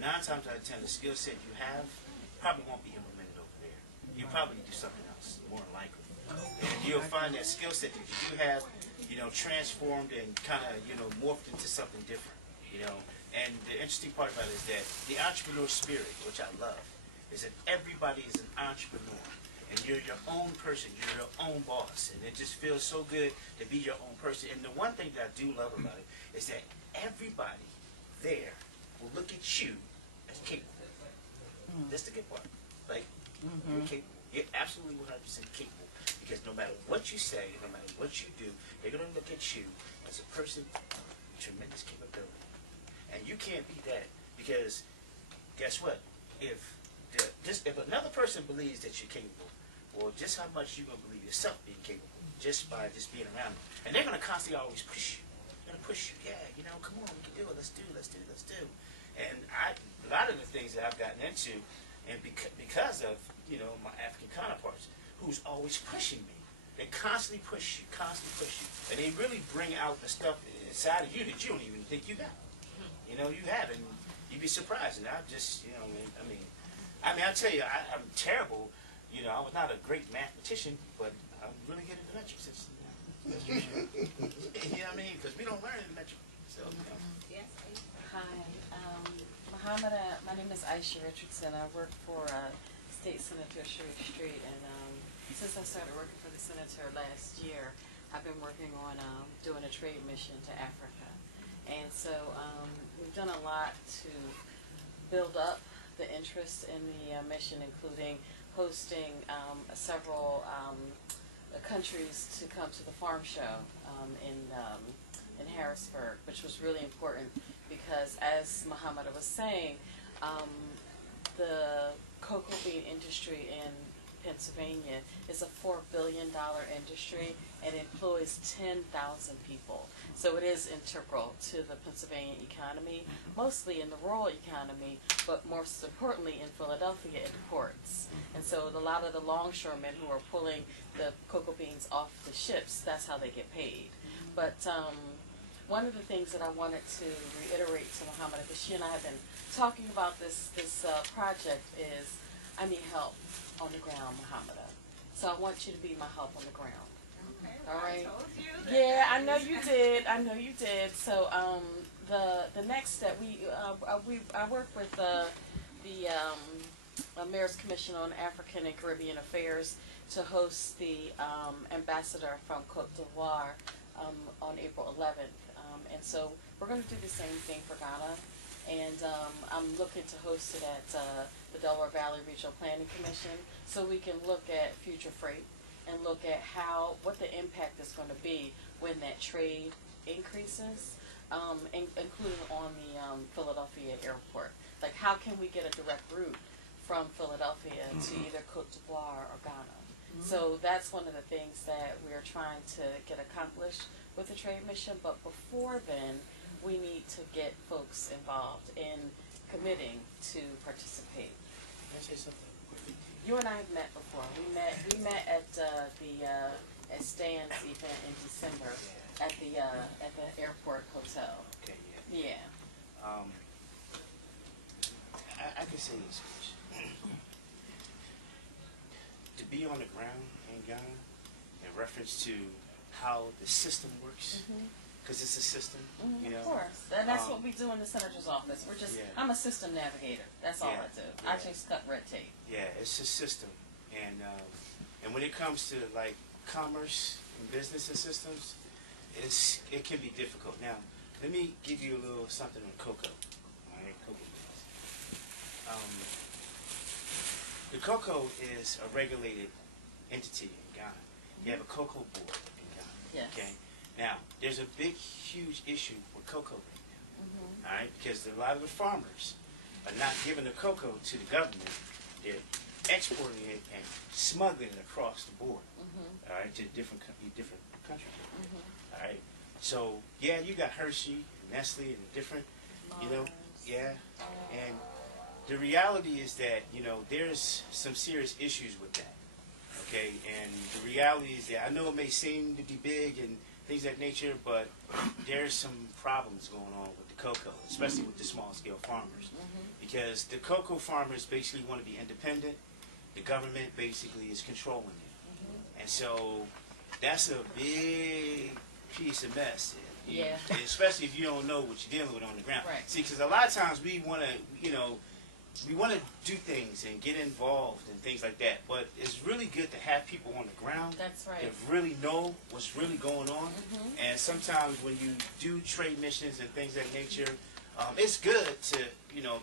9 times out of 10, the skill set you have probably won't be implemented over there. You probably do something else, more than likely. And you'll find that skill set that you do have, you know, transformed and kind of, you know, morphed into something different. You know, And the interesting part about it is that the entrepreneur spirit, which I love, is that everybody is an entrepreneur. And you're your own person, you're your own boss. And it just feels so good to be your own person. And the one thing that I do love about it is that everybody there will look at you as capable. That's the good part. Like, you're capable. You're absolutely 100% capable. Because no matter what you say, no matter what you do, they're going to look at you as a person with tremendous capability. And you can't beat that, because guess what? If another person believes that you're capable, well, just how much you gonna believe yourself being capable just by just being around them. And they're gonna constantly always push you. They're gonna push you. Yeah, you know, come on, we can do it. Let's do. And a lot of the things that I've gotten into, and because of my African counterparts, who's always pushing me. They constantly push you, and they really bring out the stuff inside of you that you don't even think you got. You have, and you'd be surprised. And I just, I mean, I tell you, I'm terrible. I was not a great mathematician, but I'm really good at the metric system. You know what I mean? Because we don't learn in metric. So, Yes. Hi, Muhammad. My name is Aisha Richardson. I work for State Senator Sharif Street, and since I started working for the senator last year, I've been working on doing a trade mission to Africa. And so we've done a lot to build up the interest in the mission, including hosting several countries to come to the farm show in Harrisburg, which was really important because, as Muhammad was saying, the cocoa bean industry in Pennsylvania is a $4 billion industry and employs 10,000 people. So it is integral to the Pennsylvania economy, mostly in the rural economy, but most importantly in Philadelphia in ports. And so a lot of the longshoremen who are pulling the cocoa beans off the ships, that's how they get paid. But one of the things that I wanted to reiterate to Muhammad, because she and I have been talking about this project, is I need help on the ground, Muhammad. So I want you to be my help on the ground. Okay, All right. I told you that. Yeah, I know you did. I know you did. So the next step, I work with the Mayor's Commission on African and Caribbean Affairs to host the ambassador from Cote d'Ivoire on April 11th. And so we're going to do the same thing for Ghana. And I'm looking to host it at the Delaware Valley Regional Planning Commission, so we can look at future freight and look at what the impact is going to be when that trade increases, including on the Philadelphia airport. Like, how can we get a direct route from Philadelphia to either Cote d'Ivoire or Ghana? So that's one of the things that we're trying to get accomplished with the trade mission. But before then, we need to get folks involved in committing to participate. Can I say something quickly? You and I have met before. We met at at Stan's event in December at the airport hotel. Okay, Yeah. I can say this much. To be on the ground in Ghana, in reference to how the system works, because it's a system, Of course. And that's what we do in the senator's office. I'm a system navigator. That's all I do. I just cut red tape. Yeah, it's a system. And when it comes to like commerce and business and systems, it can be difficult. Now, let me give you a little something on cocoa. All right, cocoa beans. The cocoa is a regulated entity in Ghana. You have a cocoa board in Ghana. Yes. Okay. Now, there's a big, huge issue with cocoa right now. All right, because a lot of the farmers are not giving the cocoa to the government. They're exporting it and smuggling it across the board. All right, to different countries. All right. So yeah, you got Hershey, and Nestle, and different, and the reality is that, there's some serious issues with that, okay? And the reality is that I know it may seem to be big and things of that nature, but there's some problems going on with the cocoa, especially with the small-scale farmers. Because the cocoa farmers basically want to be independent. The government basically is controlling it. And so that's a big piece of mess. Yeah. Especially if you don't know what you're dealing with on the ground. Right. See, because a lot of times we want to, we want to do things and get involved and things like that. But it's really good to have people on the ground That's right. that really know what's really going on. And sometimes when you do trade missions and things of that nature, it's good to,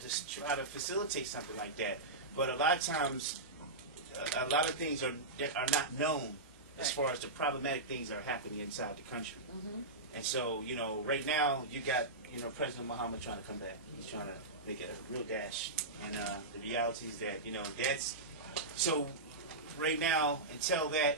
just try to facilitate something like that. But a lot of times, a lot of things are not known as far as the problematic things that are happening inside the country. And so, right now, you got, President Muhammad trying to come back. He's trying to make a real dash. And the reality is that, that's... So, right now, until that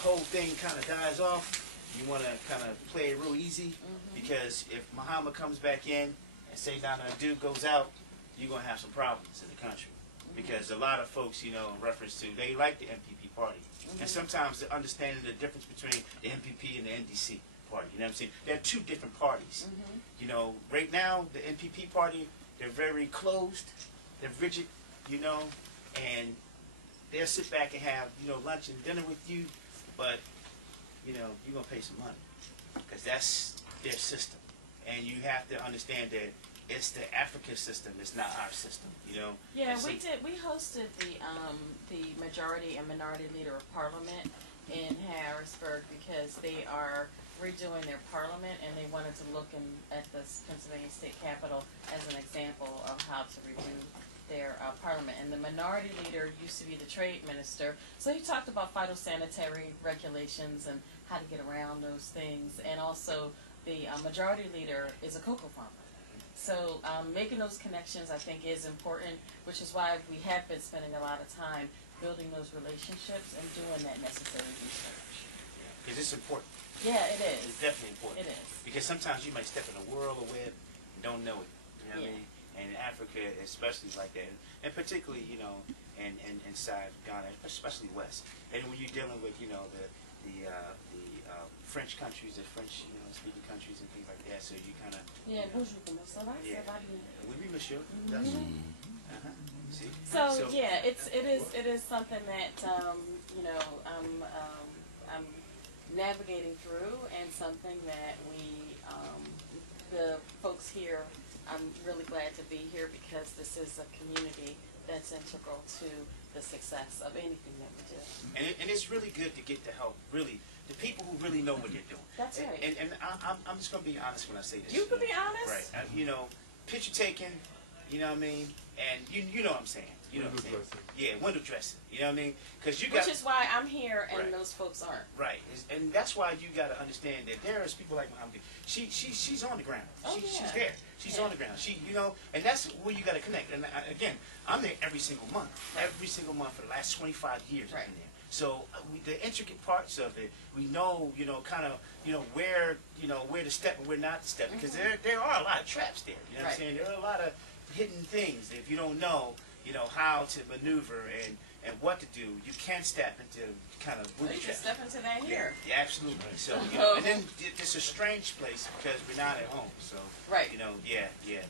whole thing kind of dies off, you want to kind of play it real easy. Because if Muhammad comes back in and Sayyidina Adu goes out, you're going to have some problems in the country. Because a lot of folks, in reference to, they like the MPP party. And sometimes they're understanding the difference between the MPP and the NDC party. You know what I'm saying? They're two different parties. Right now, the NPP party, they're very closed, they're rigid, and they'll sit back and have, lunch and dinner with you, but, you're going to pay some money. Because that's their system. And you have to understand that it's the African system, it's not our system, Yeah, we did. We hosted the majority and minority leader of parliament in Harrisburg because they are redoing their parliament and they wanted to look at the Pennsylvania State Capitol as an example of how to redo their parliament. And the minority leader used to be the trade minister, so he talked about phytosanitary regulations and how to get around those things. And also, the majority leader is a cocoa farmer. So making those connections, I think, is important, which is why we have been spending a lot of time building those relationships and doing that necessary research. Because it's important. Yeah, it is. It's definitely important. It is. Because sometimes you might step in a world of web and don't know it. You know what I mean? And in Africa, especially like that, and particularly, and inside Ghana, especially West. And when you're dealing with, the French countries, the French, speaking countries and things like that, so you kind of... Yeah, bonjour, comment ça va? Yeah. Ça va bien? Oui, monsieur. That's See? So yeah, it is something that I'm navigating through, and something that the folks here, I'm really glad to be here because this is a community that's integral to the success of anything that we do. And it's really good to get the help, really, the people who really know what they're doing. That's right. And I'm just going to be honest when I say this. You can be honest. Right. Picture taking, you know what I mean? And you know what I'm saying. You know what I'm saying? Yeah, window dressing. You know what I mean? Because Which is why I'm here and Right. those folks aren't. Right, and that's why you got to understand that there is people like Muhammad. She's on the ground. Oh, She's yeah. there. She's on the ground. And that's where you got to connect. And again, I'm there every single month. Every single month for the last 25 years. Right. I've been there. So the intricate parts of it, we know, kind of, where to step and where not to step, because there are a lot of traps there. You know what I'm saying? There are a lot of hidden things that if you don't know, how to maneuver and what to do, you can step into kind of booby You can traps. step into that here. Yeah, absolutely. So, and then it's a strange place because we're not at home. So, Right. Yeah,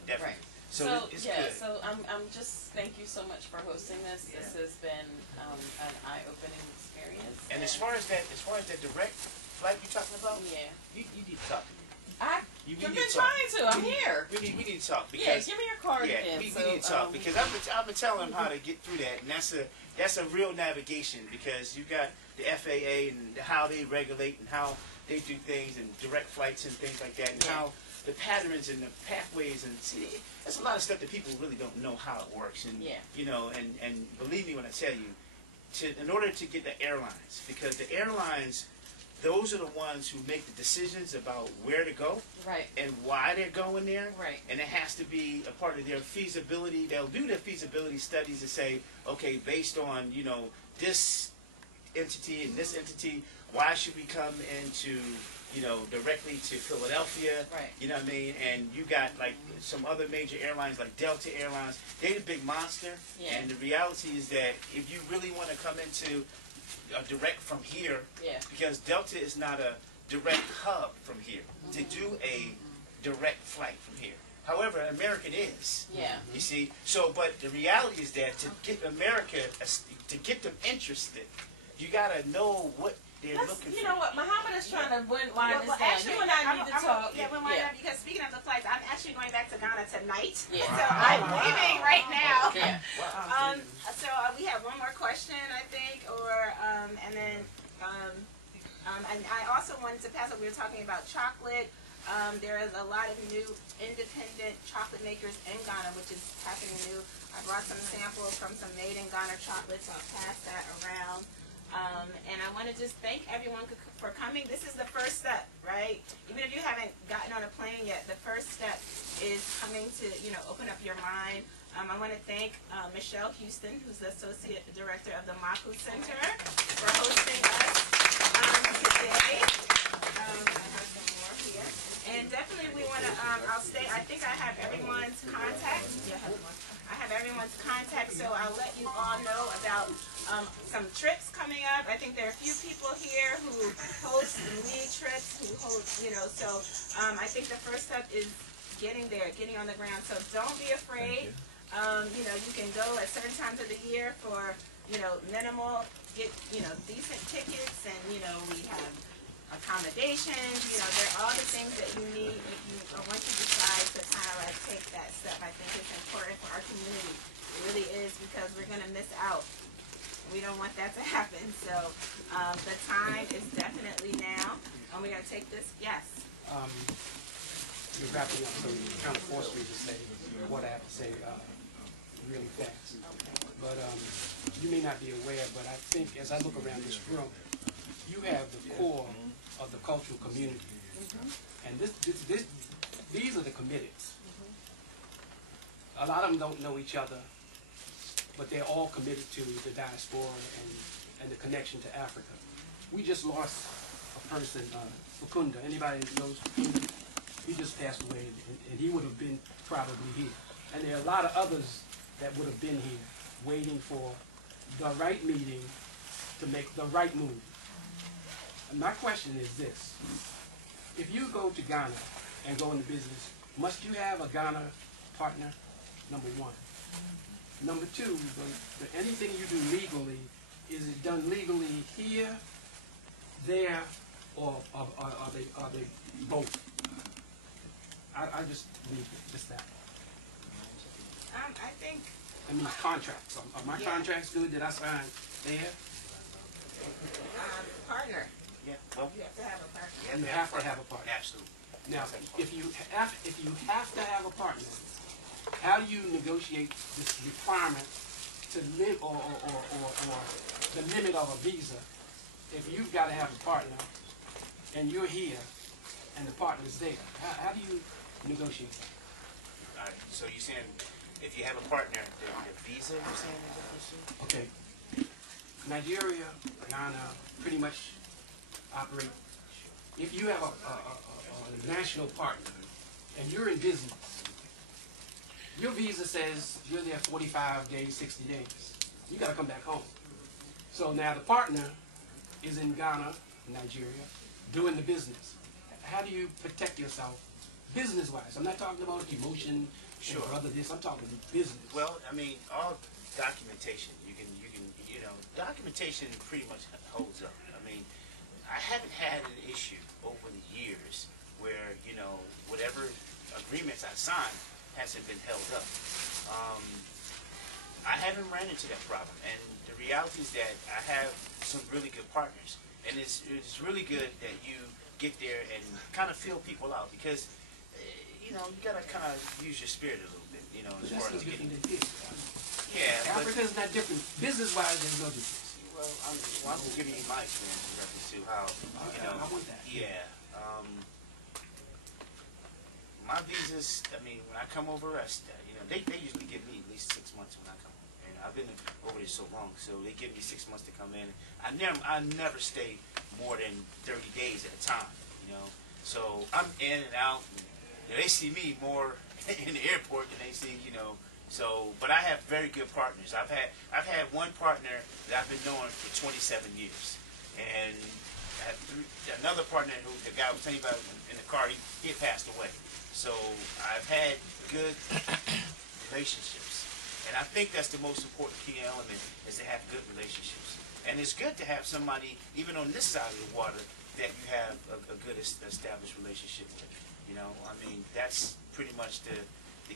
definitely. Right. So, it's yeah, good. so I'm just, thank you so much for hosting this. Yeah. This has been an eye-opening experience. And as far as that direct flight you're talking about, yeah, you need to talk to me. I've We been need to trying talk. to. I'm here. We need to talk because Yeah, give me your card again. we So, need to talk because I've been telling them how to get through that, and that's a real navigation because you got the FAA and how they regulate and how they do things and direct flights and things like that, and how the patterns and the pathways and see, there's a lot of stuff that people really don't know how it works, and and believe me when I tell you, in order to get the airlines, because the airlines, those are the ones who make the decisions about where to go right, and why they're going there. right, And it has to be a part of their feasibility. They'll do their feasibility studies to say, okay, based on, this entity and this entity, why should we come into, directly to Philadelphia? right. You know what I mean? And you got like some other major airlines like Delta Airlines. They're the big monster. Yeah. And the reality is that if you really want to come into a direct from here, Yeah. because Delta is not a direct hub from here to do a direct flight from here. However, American is. Yeah. You see, but the reality is that to get America, to get them interested, you gotta know what they're Let's, looking you for. know what, Muhammad is trying to wind Well, this down. actually, You and I need to talk. Yeah, we're winding up because speaking of the flights, I'm actually going back to Ghana tonight. Yeah. So I'm leaving right now. Okay. So we have one more question, I think, or and then and I also wanted to pass up. We were talking about chocolate. There is a lot of new independent chocolate makers in Ghana, which is happening new. I brought some samples from some made in Ghana chocolates. So I'll pass that around. And I want to just thank everyone for coming. This is the first step, right? Even if you haven't gotten on a plane yet, the first step is coming to, open up your mind. I want to thank Michelle Houston, who's the Associate Director of the Maku Center, for hosting us today. I have some more here. And definitely we want to, I think I have everyone's contact. Yeah, I have everyone's contact, so I'll let you all know about some trips coming up. I think there are a few people here who host and lead trips, who host, so I think the first step is getting there, getting on the ground. So don't be afraid. You can go at certain times of the year for, minimal, get, decent tickets, and, we have accommodations, there are all the things that you need if you, once you decide to kind of like take that step. I think it's important for our community. It really is, because we're going to miss out. We don't want that to happen. So the time is definitely now. And we're going to take this. Yes. You're wrapping up, so you kind of forced me to say what I have to say really fast. But you may not be aware, but I think as I look around this room, you have the core of the cultural community. And these are the committeds. A lot of them don't know each other, but they're all committed to the diaspora and the connection to Africa. We just lost a person, Fakunda. Anybody knows Fakunda? He just passed away, and he would have been probably here. And there are a lot of others that would have been here, waiting for the right meeting to make the right move. And my question is this. If you go to Ghana and go into business, must you have a Ghana partner? Number one. Number two, anything you do legally, is it done legally here, there, or are they both? I just leave it, just that. I think. I mean, contracts. Are my contracts good? Did I sign there? Partner. Yeah, well, You have to have a partner. You have to have a partner. Absolutely. Now, if you have to have a partner, how do you negotiate this requirement to live or the limit of a visa if you've got to have a partner and you're here and the partner's there? How do you negotiate that? All right, so you're saying if you have a partner, the visa, you're saying, is that what you're saying? Okay. Nigeria, Ghana, pretty much operate. If you have a national partner and you're in business, your visa says you're there 45 days, 60 days. You got to come back home. So now the partner is in Ghana, Nigeria, doing the business. How do you protect yourself business-wise? I'm not talking about emotion, Sure. brother this. I'm talking business. Well, I mean, all documentation, documentation pretty much holds up. I mean, I haven't had an issue over the years where, whatever agreements I signed hasn't been held up. I haven't ran into that problem, and the reality is that I have some really good partners, and it's really good that you get there and kind of feel people out, because you gotta kind of use your spirit a little bit, as far as getting. Yeah, Africa's not different. Business-wise, there's no difference. Well, I'm just giving you my experience in reference to how, I want that. Yeah. My visas, I mean, when I come over, they usually give me at least 6 months when I come over. And I've been over there so long, so they give me 6 months to come in. I never stay more than 30 days at a time, So I'm in and out. And, they see me more in the airport than they see, So, but I have very good partners. I've had one partner that I've been knowing for 27 years, and I have another partner who the guy was telling you about in the car. He passed away. So I've had good relationships, And I think that's the most important key element, is to have good relationships. And it's good to have somebody, even on this side of the water, that you have a good established relationship with. You know, I mean, that's pretty much the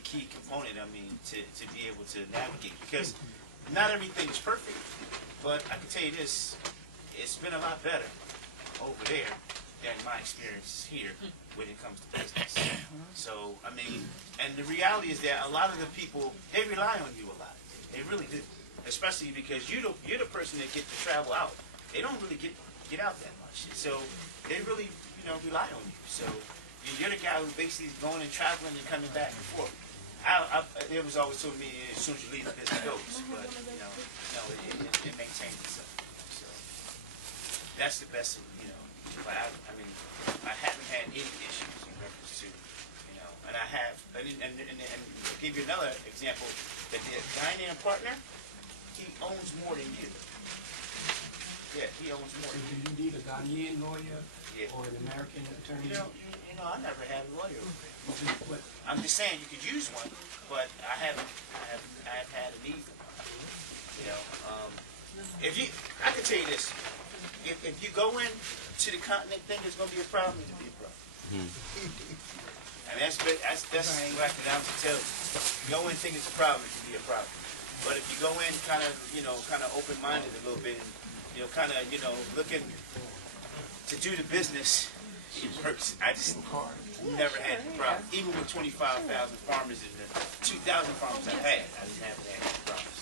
key component, I mean, to be able to navigate. Because not everything is perfect, but I can tell you this, it's been a lot better over there than my experience here when it comes to business. So, I mean, and the reality is that a lot of the people, they rely on you a lot. They really do. Especially because you're the person that gets to travel out. They don't really get out that much. So they really, rely on you. So you're the guy who basically is going and traveling and coming back and forth. It was always told me, as soon as you leave, the business goes. But, it maintains itself. So that's the best, but I haven't had any issues in reference to, and I have, and I'll give you another example, that the Ghanaian partner, he owns more than you. Yeah, he owns more than you. Do you need a Ghanaian lawyer Yeah. or an American attorney? I never had a lawyer. What? I'm just saying you could use one, but I haven't had a need for one. I can tell you this, if you go in to the continent think it's going to be a problem, it'll be a problem. I mean, that's what I can tell you. You go in think it's a problem, it can be a problem. But if you go in kind of open-minded a little bit, and looking to do the business, it works. I just never had a problem. Even with 25,000 farmers and the 2,000 farmers I had, I didn't have any problems.